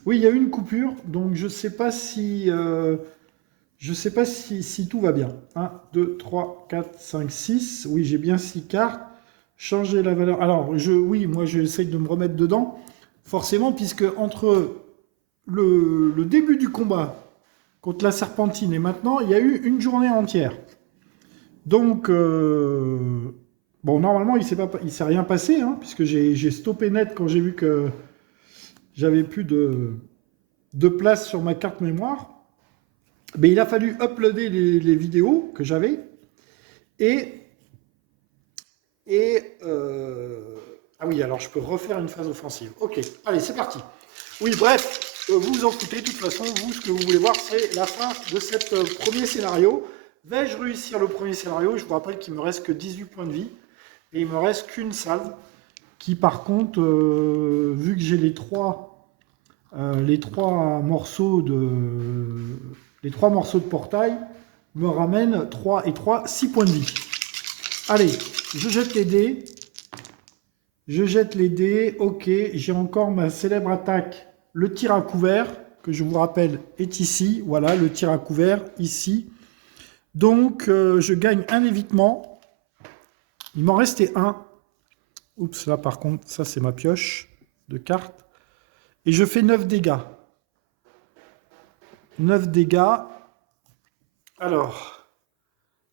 Oui, il y a eu une coupure, donc je ne sais pas si... si tout va bien. 1, 2, 3, 4, 5, 6. Oui, j'ai bien 6 cartes. Changer la valeur. Alors, oui, moi, j'essaye de me remettre dedans. Forcément, puisque entre le début du combat contre la serpentine et maintenant, il y a eu une journée entière. Donc, bon, normalement, il ne s'est rien passé, hein, puisque j'ai stoppé net quand j'ai vu que j'avais plus de place sur ma carte mémoire. Mais il a fallu uploader les vidéos que j'avais et ah oui, alors je peux refaire une phase offensive. Ok, allez, c'est parti. Oui, bref, vous vous en foutez. De toute façon, vous, ce que vous voulez voir, c'est la fin de ce premier scénario. Vais-je réussir le premier scénario? Je vous rappelle qu'il me reste que 18 points de vie et il me reste qu'une salve qui, par contre, vu que j'ai les trois morceaux de portail, me ramène 3 et 3, 6 points de vie. Allez, je jette les dés. Je jette les dés. Ok, j'ai encore ma célèbre attaque, le tir à couvert, que je vous rappelle est ici. Voilà, le tir à couvert, ici. Donc, je gagne un évitement. Il m'en restait un. Oups, là par contre, ça c'est ma pioche de cartes. Et je fais 9 dégâts. 9 dégâts. Alors,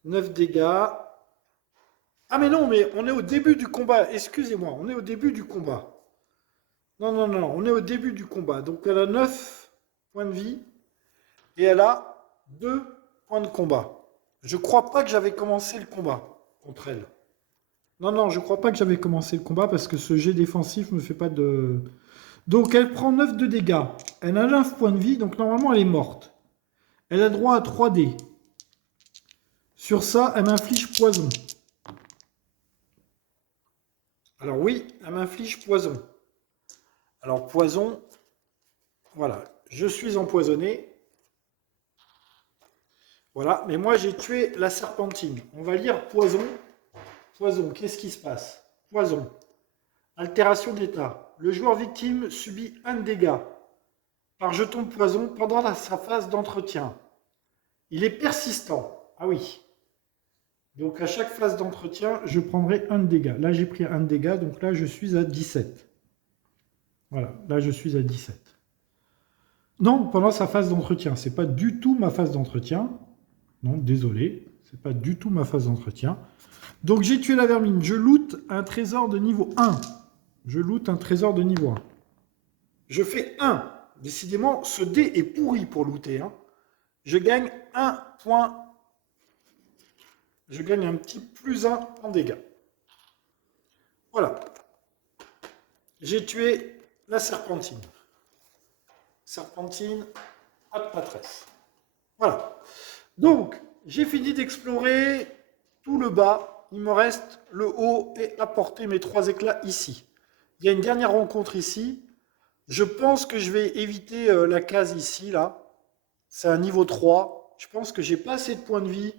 9 dégâts. Ah mais non, mais on est au début du combat. Excusez-moi, on est au début du combat. Non, non, non, on est au début du combat. Donc elle a 9 points de vie et elle a 2 points de combat. Je crois pas que j'avais commencé le combat contre elle. Non, non, je crois pas que j'avais commencé le combat parce que ce jet défensif me fait pas de... Donc elle prend 9 de dégâts. Elle a 9 points de vie, donc normalement elle est morte. Elle a droit à 3 dés. Sur ça, elle m'inflige poison. Alors oui, elle m'inflige poison. Alors poison, voilà. Je suis empoisonné. Voilà, mais moi j'ai tué la serpentine. On va lire poison. Poison, qu'est-ce qui se passe? Poison. Altération d'état. Le joueur victime subit un dégât par jeton de poison pendant sa phase d'entretien. Il est persistant. Ah oui. Donc à chaque phase d'entretien, je prendrai un dégât. Là, j'ai pris un dégât, donc là, je suis à 17. Voilà, là, je suis à 17. Non, pendant sa phase d'entretien. C'est pas du tout ma phase d'entretien. Non, désolé. C'est pas du tout ma phase d'entretien. Donc j'ai tué la vermine. Je loot un trésor de niveau 1. Je loot un trésor de niveau 1. Je fais 1. Décidément, ce dé est pourri pour looter. Hein. Je gagne 1 point. Je gagne un petit plus 1 en dégâts. Voilà. J'ai tué la serpentine. Serpentine, à patresse. Voilà. Donc, j'ai fini d'explorer tout le bas. Il me reste le haut et apporter mes 3 éclats ici. Il y a une dernière rencontre ici. Je pense que je vais éviter la case ici, là. C'est un niveau 3. Je pense que j'ai pas assez de points de vie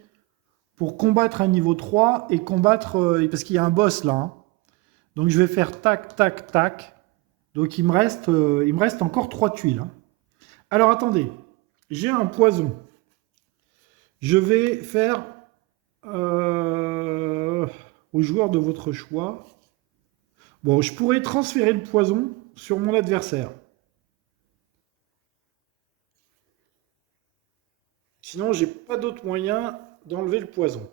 pour combattre un niveau 3 et combattre... parce qu'il y a un boss là. Hein. Donc je vais faire tac, tac, tac. Donc il me reste encore 3 tuiles. Hein. Alors attendez. J'ai un poison. Je vais faire au joueur de votre choix. Bon, je pourrais transférer le poison sur mon adversaire. Sinon, j'ai pas d'autre moyen d'enlever le poison.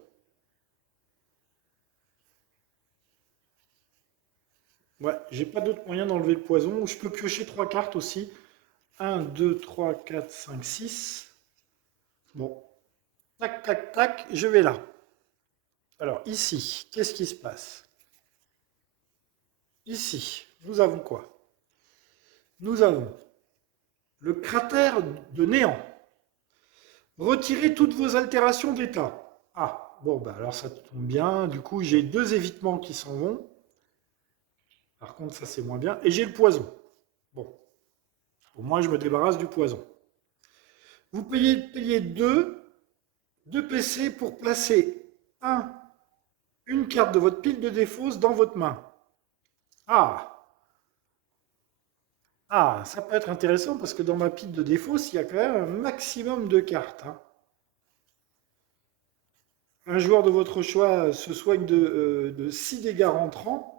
Ouais, j'ai pas d'autre moyen d'enlever le poison. Je peux piocher 3 cartes aussi. 1, 2, 3, 4, 5, 6. Bon. Tac, tac, tac, je vais là. Alors, ici, qu'est-ce qui se passe? Ici, nous avons quoi? Nous avons le cratère de néant. Retirez toutes vos altérations d'état. Ah, bon, bah alors ça tombe bien. Du coup, j'ai 2 évitements qui s'en vont. Par contre, ça c'est moins bien. Et j'ai le poison. Bon, au moins je me débarrasse du poison. Vous payez 2 PC pour placer une carte de votre pile de défausse dans votre main. Ah, ça peut être intéressant parce que dans ma pile de défausse, il y a quand même un maximum de cartes. Hein. Un joueur de votre choix se soigne de 6 dégâts rentrants.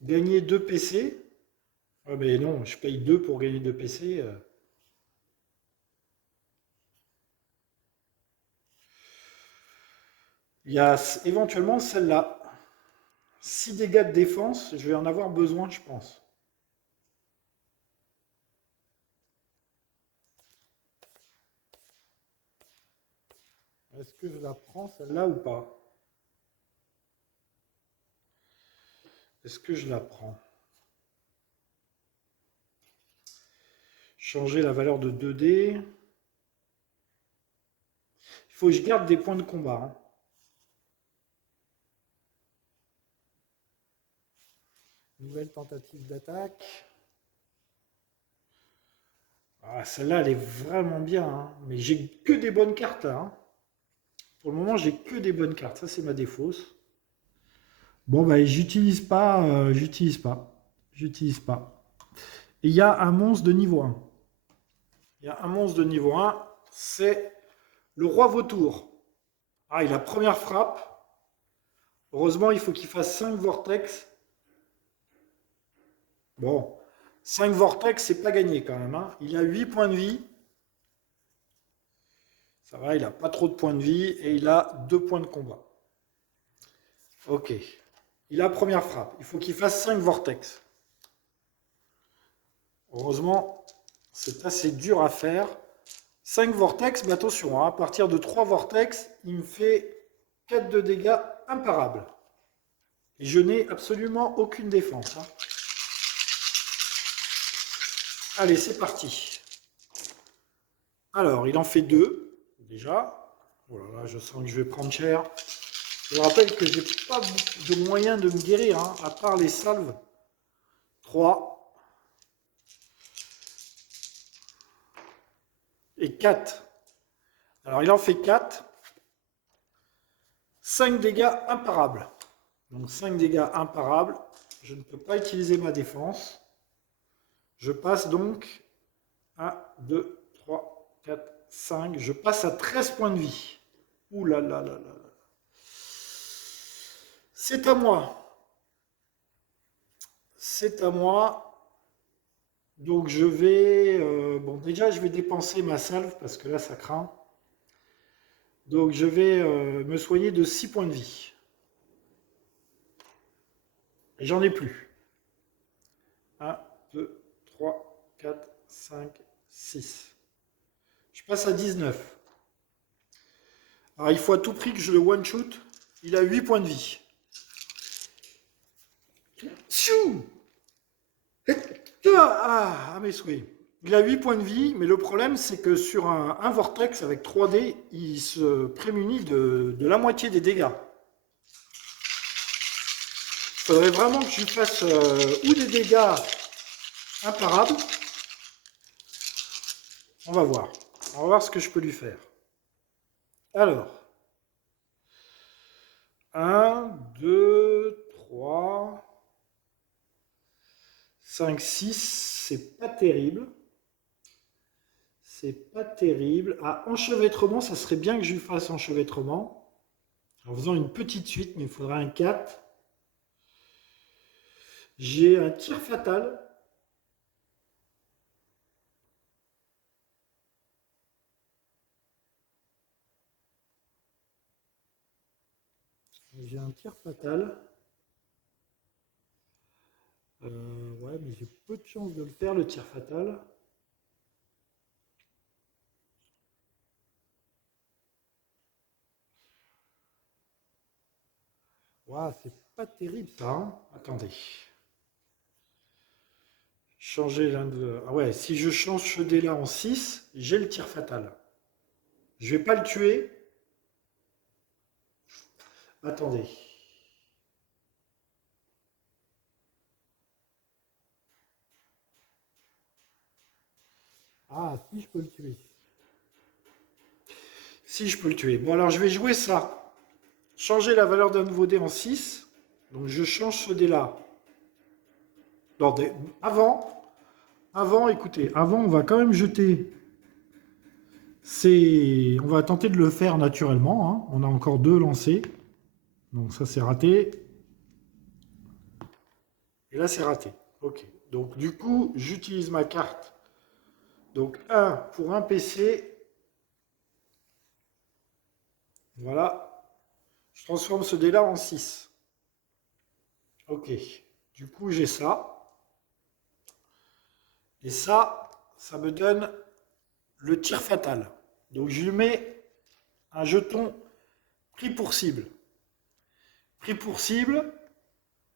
Gagner 2 PC. Ah mais non, je paye 2 pour gagner 2 PC. Il y a éventuellement celle-là. 6 dégâts de défense, je vais en avoir besoin, je pense. Est-ce que je la prends celle-là ou pas? Est-ce que je la prends? Changer la valeur de 2D. Il faut que je garde des points de combat. Hein. Nouvelle tentative d'attaque. Ah, celle-là, elle est vraiment bien. Hein. Mais j'ai que des bonnes cartes là. Hein. Pour le moment, j'ai que des bonnes cartes. Ça, c'est ma défausse. Bon, bah, j'utilise pas. J'utilise pas. J'utilise pas. Et il y a un monstre de niveau 1. Il y a un monstre de niveau 1. C'est le roi vautour. Ah, il a première frappe. Heureusement, il faut qu'il fasse 5 vortex. Bon, 5 vortex, c'est pas gagné quand même. Hein. Il a 8 points de vie. Ça va, il n'a pas trop de points de vie. Et il a 2 points de combat. Ok. Il a première frappe. Il faut qu'il fasse 5 vortex. Heureusement, C'est assez dur à faire. 5 vortex, mais attention, hein, à partir de 3 vortex, il me fait 4 de dégâts imparables. Et je n'ai absolument aucune défense. Hein. Allez, c'est parti. Alors, il en fait 2, déjà. Oh là là, je sens que je vais prendre cher. Je rappelle que j'ai pas de moyen de me guérir, hein, à part les salves. 3. Et 4. Alors, il en fait 4. 5 dégâts imparables. Donc, 5 dégâts imparables. Je ne peux pas utiliser ma défense. Je passe donc 1, 2, 3, 4, 5. Je passe à 13 points de vie. Ouh là là là là. C'est à moi. C'est à moi. Donc je vais... bon, déjà, je vais dépenser ma salve parce que là, ça craint. Donc je vais me soigner de 6 points de vie. Et j'en ai plus. 1, 2, 3, 4, 5, 6. Je passe à 19. Alors il faut à tout prix que je le one-shoot. Il a 8 points de vie. Tchou! Ah, mes souhaits. Il a 8 points de vie, mais le problème, c'est que sur un vortex avec 3D, il se prémunit de la moitié des dégâts. Il faudrait vraiment que je fasse ou des dégâts imparables. On va voir. On va voir ce que je peux lui faire. Alors. 1, 2, 3, 5, 6. C'est pas terrible. C'est pas terrible. Ah, enchevêtrement, ça serait bien que je lui fasse enchevêtrement. En faisant une petite suite, mais il faudra un 4. J'ai un tir fatal. J'ai un tir fatal. Ouais, mais j'ai peu de chance de le faire, le tir fatal. Waouh, c'est pas terrible ça. Hein. Attendez. Changer l'un de... Ah ouais, si je change ce dé là en 6, j'ai le tir fatal. Je vais pas le tuer. Attendez. Ah, si je peux le tuer. Si je peux le tuer. Bon, alors je vais jouer ça. Changer la valeur d'un nouveau dé en 6. Donc je change ce dé là. Non, avant, écoutez, avant, on va quand même jeter. On va tenter de le faire naturellement. Hein. On a encore 2 lancés. Donc ça, c'est raté. Et là, c'est raté. Ok. Donc du coup, j'utilise ma carte. Donc 1 pour un PC. Voilà. Je transforme ce dé là en 6. Ok. Du coup, j'ai ça. Et ça me donne le tir fatal. Donc je lui mets un jeton pris pour cible. Pris pour cible,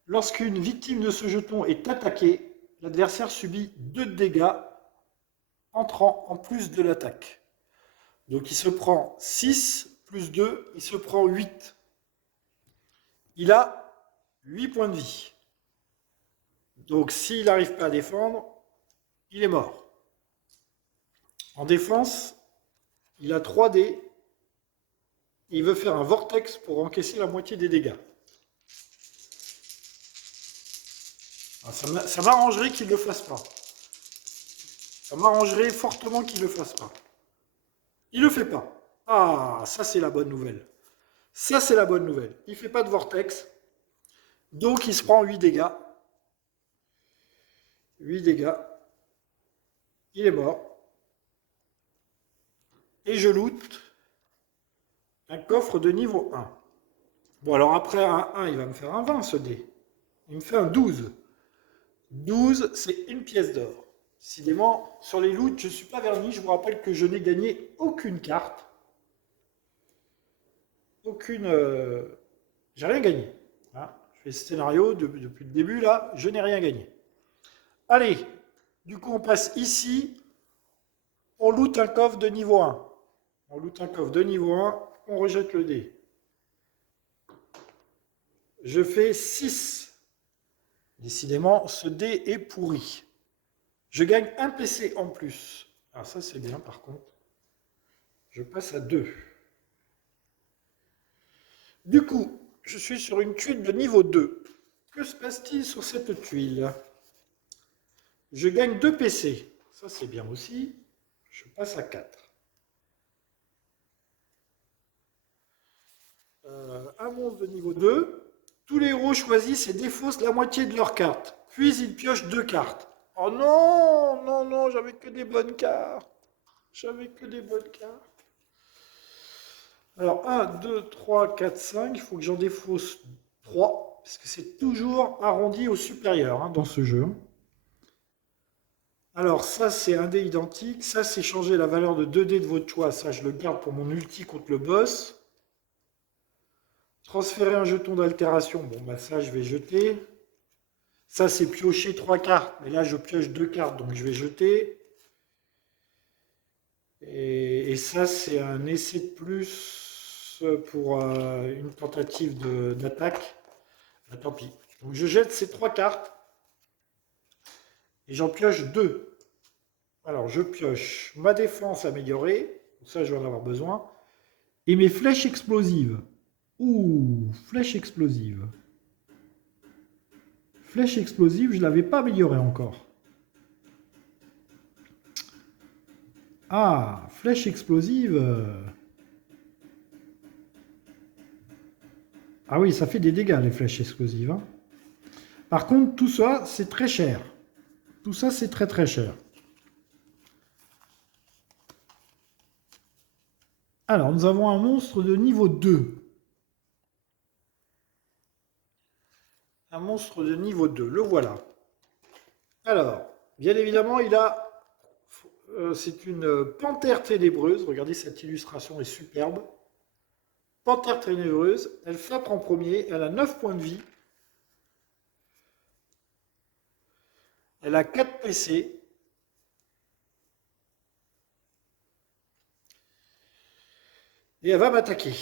lorsqu'une victime de ce jeton est attaquée, l'adversaire subit 2 dégâts entrant en plus de l'attaque. Donc il se prend 6 plus 2, il se prend 8. Il a 8 points de vie. Donc s'il n'arrive pas à défendre, il est mort. En défense, il a 3 dés. Il veut faire un vortex pour encaisser la moitié des dégâts. Alors, ça m'arrangerait qu'il ne le fasse pas. Ça m'arrangerait fortement qu'il ne le fasse pas. Il ne le fait pas. Ah, ça c'est la bonne nouvelle. Ça c'est la bonne nouvelle. Il ne fait pas de vortex. Donc il se prend 8 dégâts. 8 dégâts. Il est mort. Et je loot un coffre de niveau 1. Bon, alors après un 1, il va me faire un 20 ce dé. Il me fait un 12. 12, c'est une pièce d'or. Décidément, sur les loots, je ne suis pas verni. Je vous rappelle que je n'ai gagné aucune carte. Aucune... J'ai rien gagné. Hein, je fais ce scénario depuis le début, là, je n'ai rien gagné. Allez, du coup, on passe ici. On loot un coffre de niveau 1. On loot un coffre de niveau 1, on rejette le dé. Je fais 6. Décidément, ce dé est pourri. Je gagne un PC en plus. Alors ça, c'est bien, par contre. Je passe à 2. Du coup, je suis sur une tuile de niveau 2. Que se passe-t-il sur cette tuile? Je gagne 2 PC. Ça, c'est bien aussi. Je passe à 4. Un monstre de niveau 2. Tous les héros choisissent et défaussent la moitié de leurs cartes. Puis ils piochent 2 cartes. Oh non, non, non, j'avais que des bonnes cartes. J'avais que des bonnes cartes. Alors 1, 2, 3, 4, 5. Il faut que j'en défausse 3. Parce que c'est toujours arrondi au supérieur dans ce jeu. Alors ça c'est un dé identique. Ça c'est changer la valeur de 2 dés de votre choix. Ça je le garde pour mon ulti contre le boss. Transférer un jeton d'altération. Bon bah ça je vais jeter. Ça c'est piocher 3 cartes. Mais là je pioche 2 cartes donc je vais jeter. Et ça c'est un essai de plus pour une tentative d'attaque. Bah, tant pis. Donc je jette ces 3 cartes. Et j'en pioche 2. Alors je pioche ma défense améliorée. Ça je vais en avoir besoin. Et mes flèches explosives. Ouh, flèche explosive. Flèche explosive, je ne l'avais pas améliorée encore. Ah, flèche explosive. Ah oui, ça fait des dégâts les flèches explosives. Hein. Par contre, tout ça, c'est très cher. Tout ça, c'est très très cher. Alors, nous avons un monstre de niveau 2. Un monstre de niveau 2, le voilà. Alors, bien évidemment, il a... c'est une panthère ténébreuse. Regardez, cette illustration est superbe. Panthère ténébreuse, elle frappe en premier, elle a 9 points de vie. Elle a 4 PC. Et elle va m'attaquer.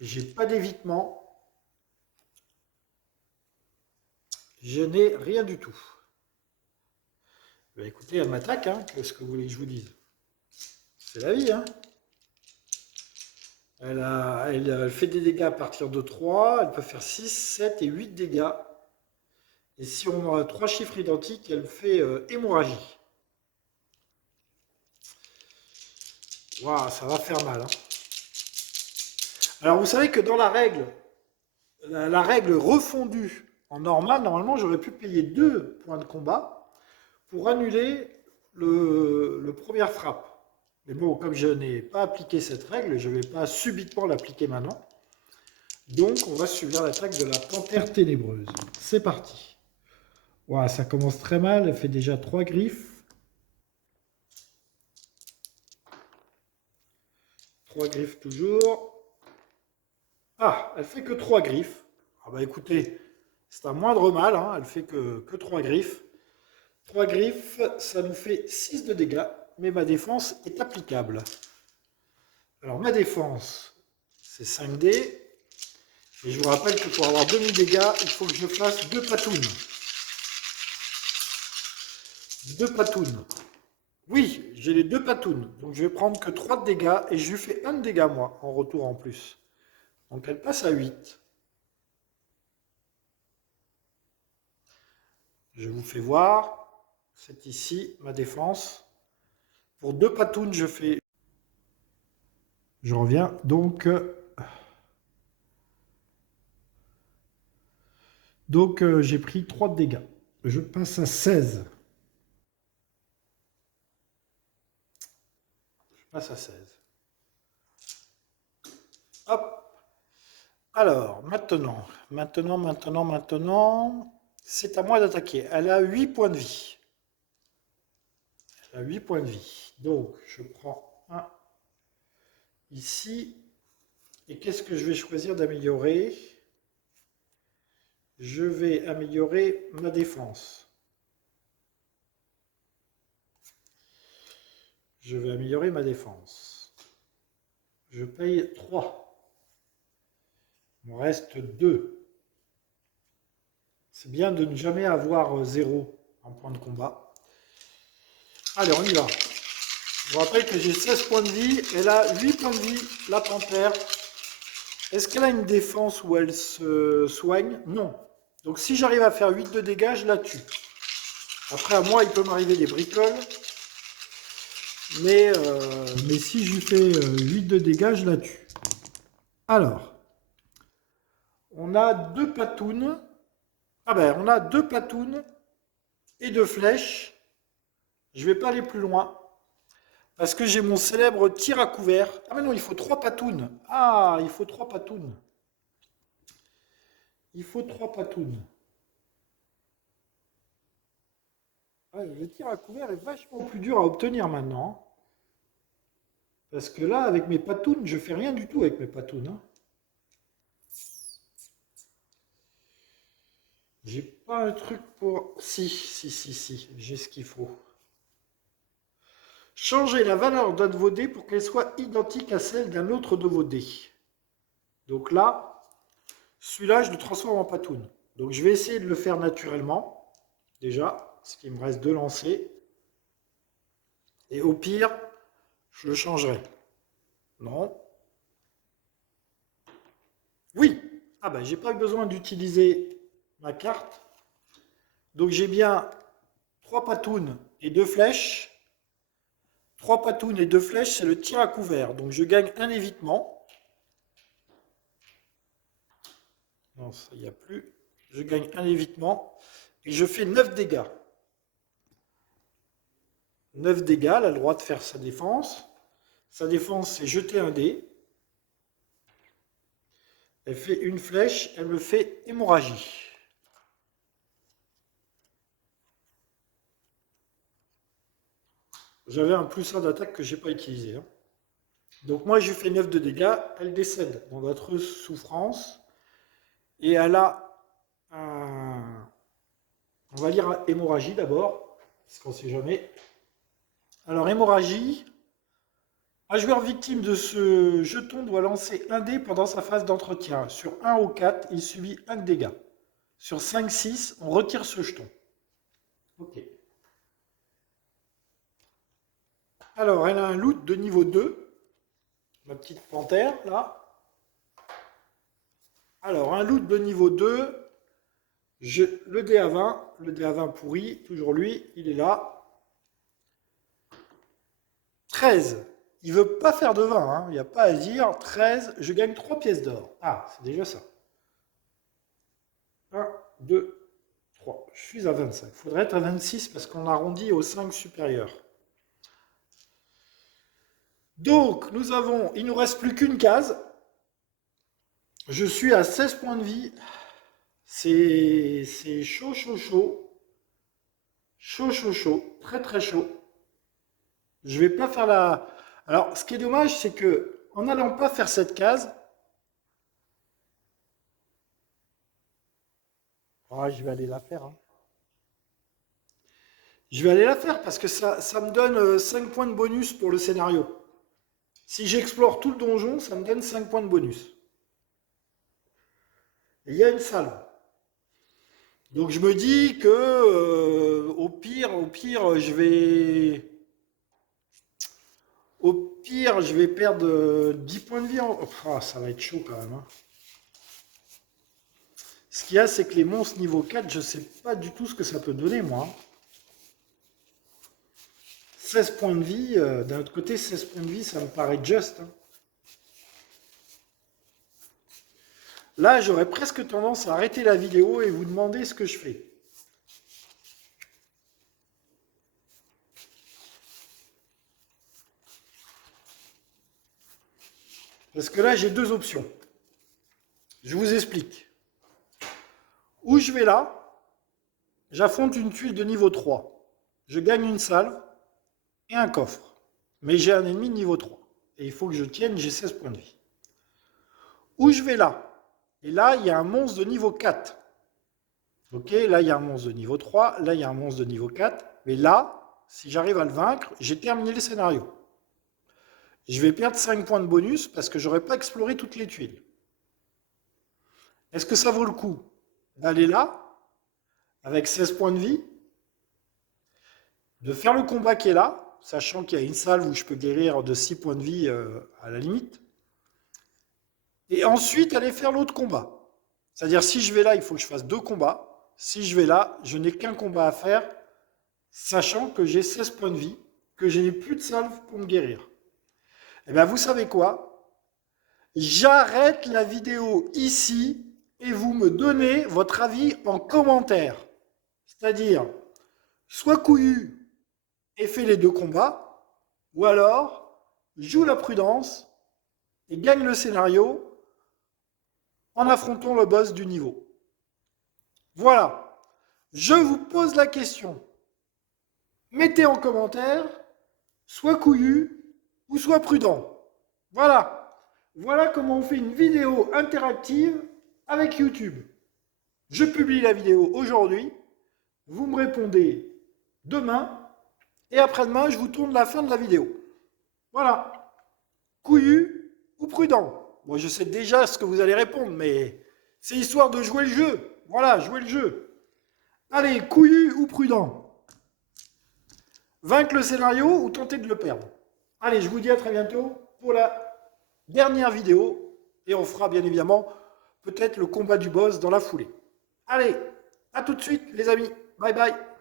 J'ai pas d'évitement. Je n'ai rien du tout. Bah, écoutez, elle m'attaque, hein. Qu'est-ce que vous voulez que je vous dise? C'est la vie, hein. Elle fait des dégâts à partir de 3, elle peut faire 6, 7 et 8 dégâts. Et si on a 3 chiffres identiques, elle fait hémorragie. Waouh, ça va faire mal. Hein. Alors vous savez que dans la règle refondue en normal, normalement j'aurais pu payer 2 points de combat pour annuler le première frappe. Mais bon, comme je n'ai pas appliqué cette règle, je ne vais pas subitement l'appliquer maintenant. Donc, on va subir l'attaque de la panthère ténébreuse. C'est parti. Wow, ça commence très mal. Elle fait déjà 3 griffes. 3 griffes toujours. Ah, elle fait que 3 griffes. Ah bah écoutez, c'est un moindre mal. Hein. Elle fait que 3 griffes. 3 griffes, ça nous fait 6 de dégâts. Mais ma défense est applicable. Alors ma défense, c'est 5 dés. Et je vous rappelle que pour avoir 2000 dégâts, il faut que je fasse 2 patounes. 2 patounes. Oui, j'ai les 2 patounes. Donc je vais prendre que 3 de dégâts et je lui fais 1 de dégâts moi, en retour en plus. Donc elle passe à 8. Je vous fais voir. C'est ici ma défense. Pour 2 patounes, je fais... Je reviens. Donc j'ai pris 3 de dégâts. Je passe à 16. Je passe à 16. Hop. Alors, maintenant, c'est à moi d'attaquer. Elle a 8 points de vie. à 8 points de vie. Donc, je prends un ici. Et qu'est-ce que je vais choisir d'améliorer? Je vais améliorer ma défense. Je vais améliorer ma défense. Je paye 3. Il me reste 2. C'est bien de ne jamais avoir 0 en point de combat. Allez, on y va. Je vous rappelle que j'ai 16 points de vie. Elle a 8 points de vie, la panthère. Est-ce qu'elle a une défense où elle se soigne? Non. Donc si j'arrive à faire 8 de dégâts, je la tue. Après, à moi, il peut m'arriver des bricoles. Mais si je lui fais 8 de dégâts, je la tue. Alors, on a 2 patounes. Ah ben, on a 2 patounes et 2 flèches. Je ne vais pas aller plus loin. Parce que j'ai mon célèbre tir à couvert. Ah mais non, il faut 3 patounes. Ah, il faut 3 patounes. Il faut 3 patounes. Ouais, le tir à couvert est vachement plus dur à obtenir maintenant. Parce que là, avec mes patounes, je fais rien du tout avec mes patounes. Hein. J'ai pas un truc pour... Si, j'ai ce qu'il faut. Changer la valeur d'un de vos dés pour qu'elle soit identique à celle d'un autre de vos dés. Donc là, celui-là, je le transforme en patoune. Donc je vais essayer de le faire naturellement, déjà, parce qu'il me reste 2 lancers. Et au pire, je le changerai. Non. Oui. Ah ben, j'ai pas eu besoin d'utiliser ma carte. Donc j'ai bien 3 patounes et 2 flèches. 3 patounes et 2 flèches, c'est le tir à couvert. Donc je gagne un évitement. Non, ça, il n'y a plus. Je gagne un évitement. Et je fais 9 dégâts. 9 dégâts, elle a le droit de faire sa défense. Sa défense, c'est jeter un dé. Elle fait une flèche, elle me fait hémorragie. J'avais un plus 1 d'attaque que je n'ai pas utilisé. Hein. Donc moi, je lui fais 9 de dégâts. Elle décède dans d'atroces souffrances. Et elle a un... On va lire hémorragie d'abord, parce qu'on ne sait jamais. Alors, hémorragie. Un joueur victime de ce jeton doit lancer un dé pendant sa phase d'entretien. Sur 1 ou 4, il subit 1 dégât. Sur 5, 6, on retire ce jeton. Ok. Alors, elle a un loot de niveau 2. Ma petite panthère, là. Alors, un loot de niveau 2. Le dé à 20. Le dé à 20 pourri. Toujours lui. Il est là. 13. Il veut pas faire de 20. Hein. Il n'y a pas à dire. 13. Je gagne 3 pièces d'or. Ah, c'est déjà ça. 1, 2, 3. Je suis à 25. Il faudrait être à 26 parce qu'on arrondit au 5 supérieur. Donc, nous avons... Il ne nous reste plus qu'une case. Je suis à 16 points de vie. C'est chaud, chaud, chaud. Chaud, chaud, chaud. Très, très chaud. Je vais pas faire la... Alors, ce qui est dommage, c'est que en n'allant pas faire cette case... Ah, je vais aller la faire. Hein. Je vais aller la faire parce que ça me donne 5 points de bonus pour le scénario. Si j'explore tout le donjon, ça me donne 5 points de bonus. Et il y a une salve. Donc je me dis que au pire, je vais... Au pire, je vais perdre 10 points de vie. Oh, ça va être chaud quand même. Hein. Ce qu'il y a, c'est que les monstres niveau 4, je ne sais pas du tout ce que ça peut donner, moi. 16 points de vie, d'un autre côté, 16 points de vie, ça me paraît juste. Hein. Là, j'aurais presque tendance à arrêter la vidéo et vous demander ce que je fais. Parce que là, j'ai 2 options. Je vous explique. Ou je vais là, j'affronte une tuile de niveau 3. Je gagne une salve. et un coffre. Mais j'ai un ennemi de niveau 3. Et il faut que je tienne, j'ai 16 points de vie. Où je vais là? Et là, il y a un monstre de niveau 4. Ok, là, il y a un monstre de niveau 3. Là, il y a un monstre de niveau 4. Mais là, si j'arrive à le vaincre, j'ai terminé le scénario. Je vais perdre 5 points de bonus parce que j'aurais pas exploré toutes les tuiles. Est-ce que ça vaut le coup d'aller là, avec 16 points de vie, de faire le combat qui est là, sachant qu'il y a une salve où je peux guérir de 6 points de vie à la limite, et ensuite aller faire l'autre combat. C'est-à-dire, si je vais là, il faut que je fasse 2 combats. Si je vais là, je n'ai qu'un combat à faire, sachant que j'ai 16 points de vie, que je n'ai plus de salve pour me guérir. Eh bien, vous savez quoi? J'arrête la vidéo ici et vous me donnez votre avis en commentaire. C'est-à-dire, soit couillu et fait les 2 combats, ou alors joue la prudence et gagne le scénario en affrontant le boss du niveau. Voilà. Je vous pose la question. Mettez en commentaire, soit couillu ou soit prudent. Voilà. Voilà comment on fait une vidéo interactive avec YouTube. Je publie la vidéo aujourd'hui. Vous me répondez demain. Et après-demain, je vous tourne la fin de la vidéo. Voilà. Couillu ou prudent? Bon, je sais déjà ce que vous allez répondre, mais c'est histoire de jouer le jeu. Voilà, jouer le jeu. Allez, couillu ou prudent? Vaincre le scénario ou tenter de le perdre? Allez, je vous dis à très bientôt pour la dernière vidéo. Et on fera bien évidemment peut-être le combat du boss dans la foulée. Allez, à tout de suite les amis. Bye bye.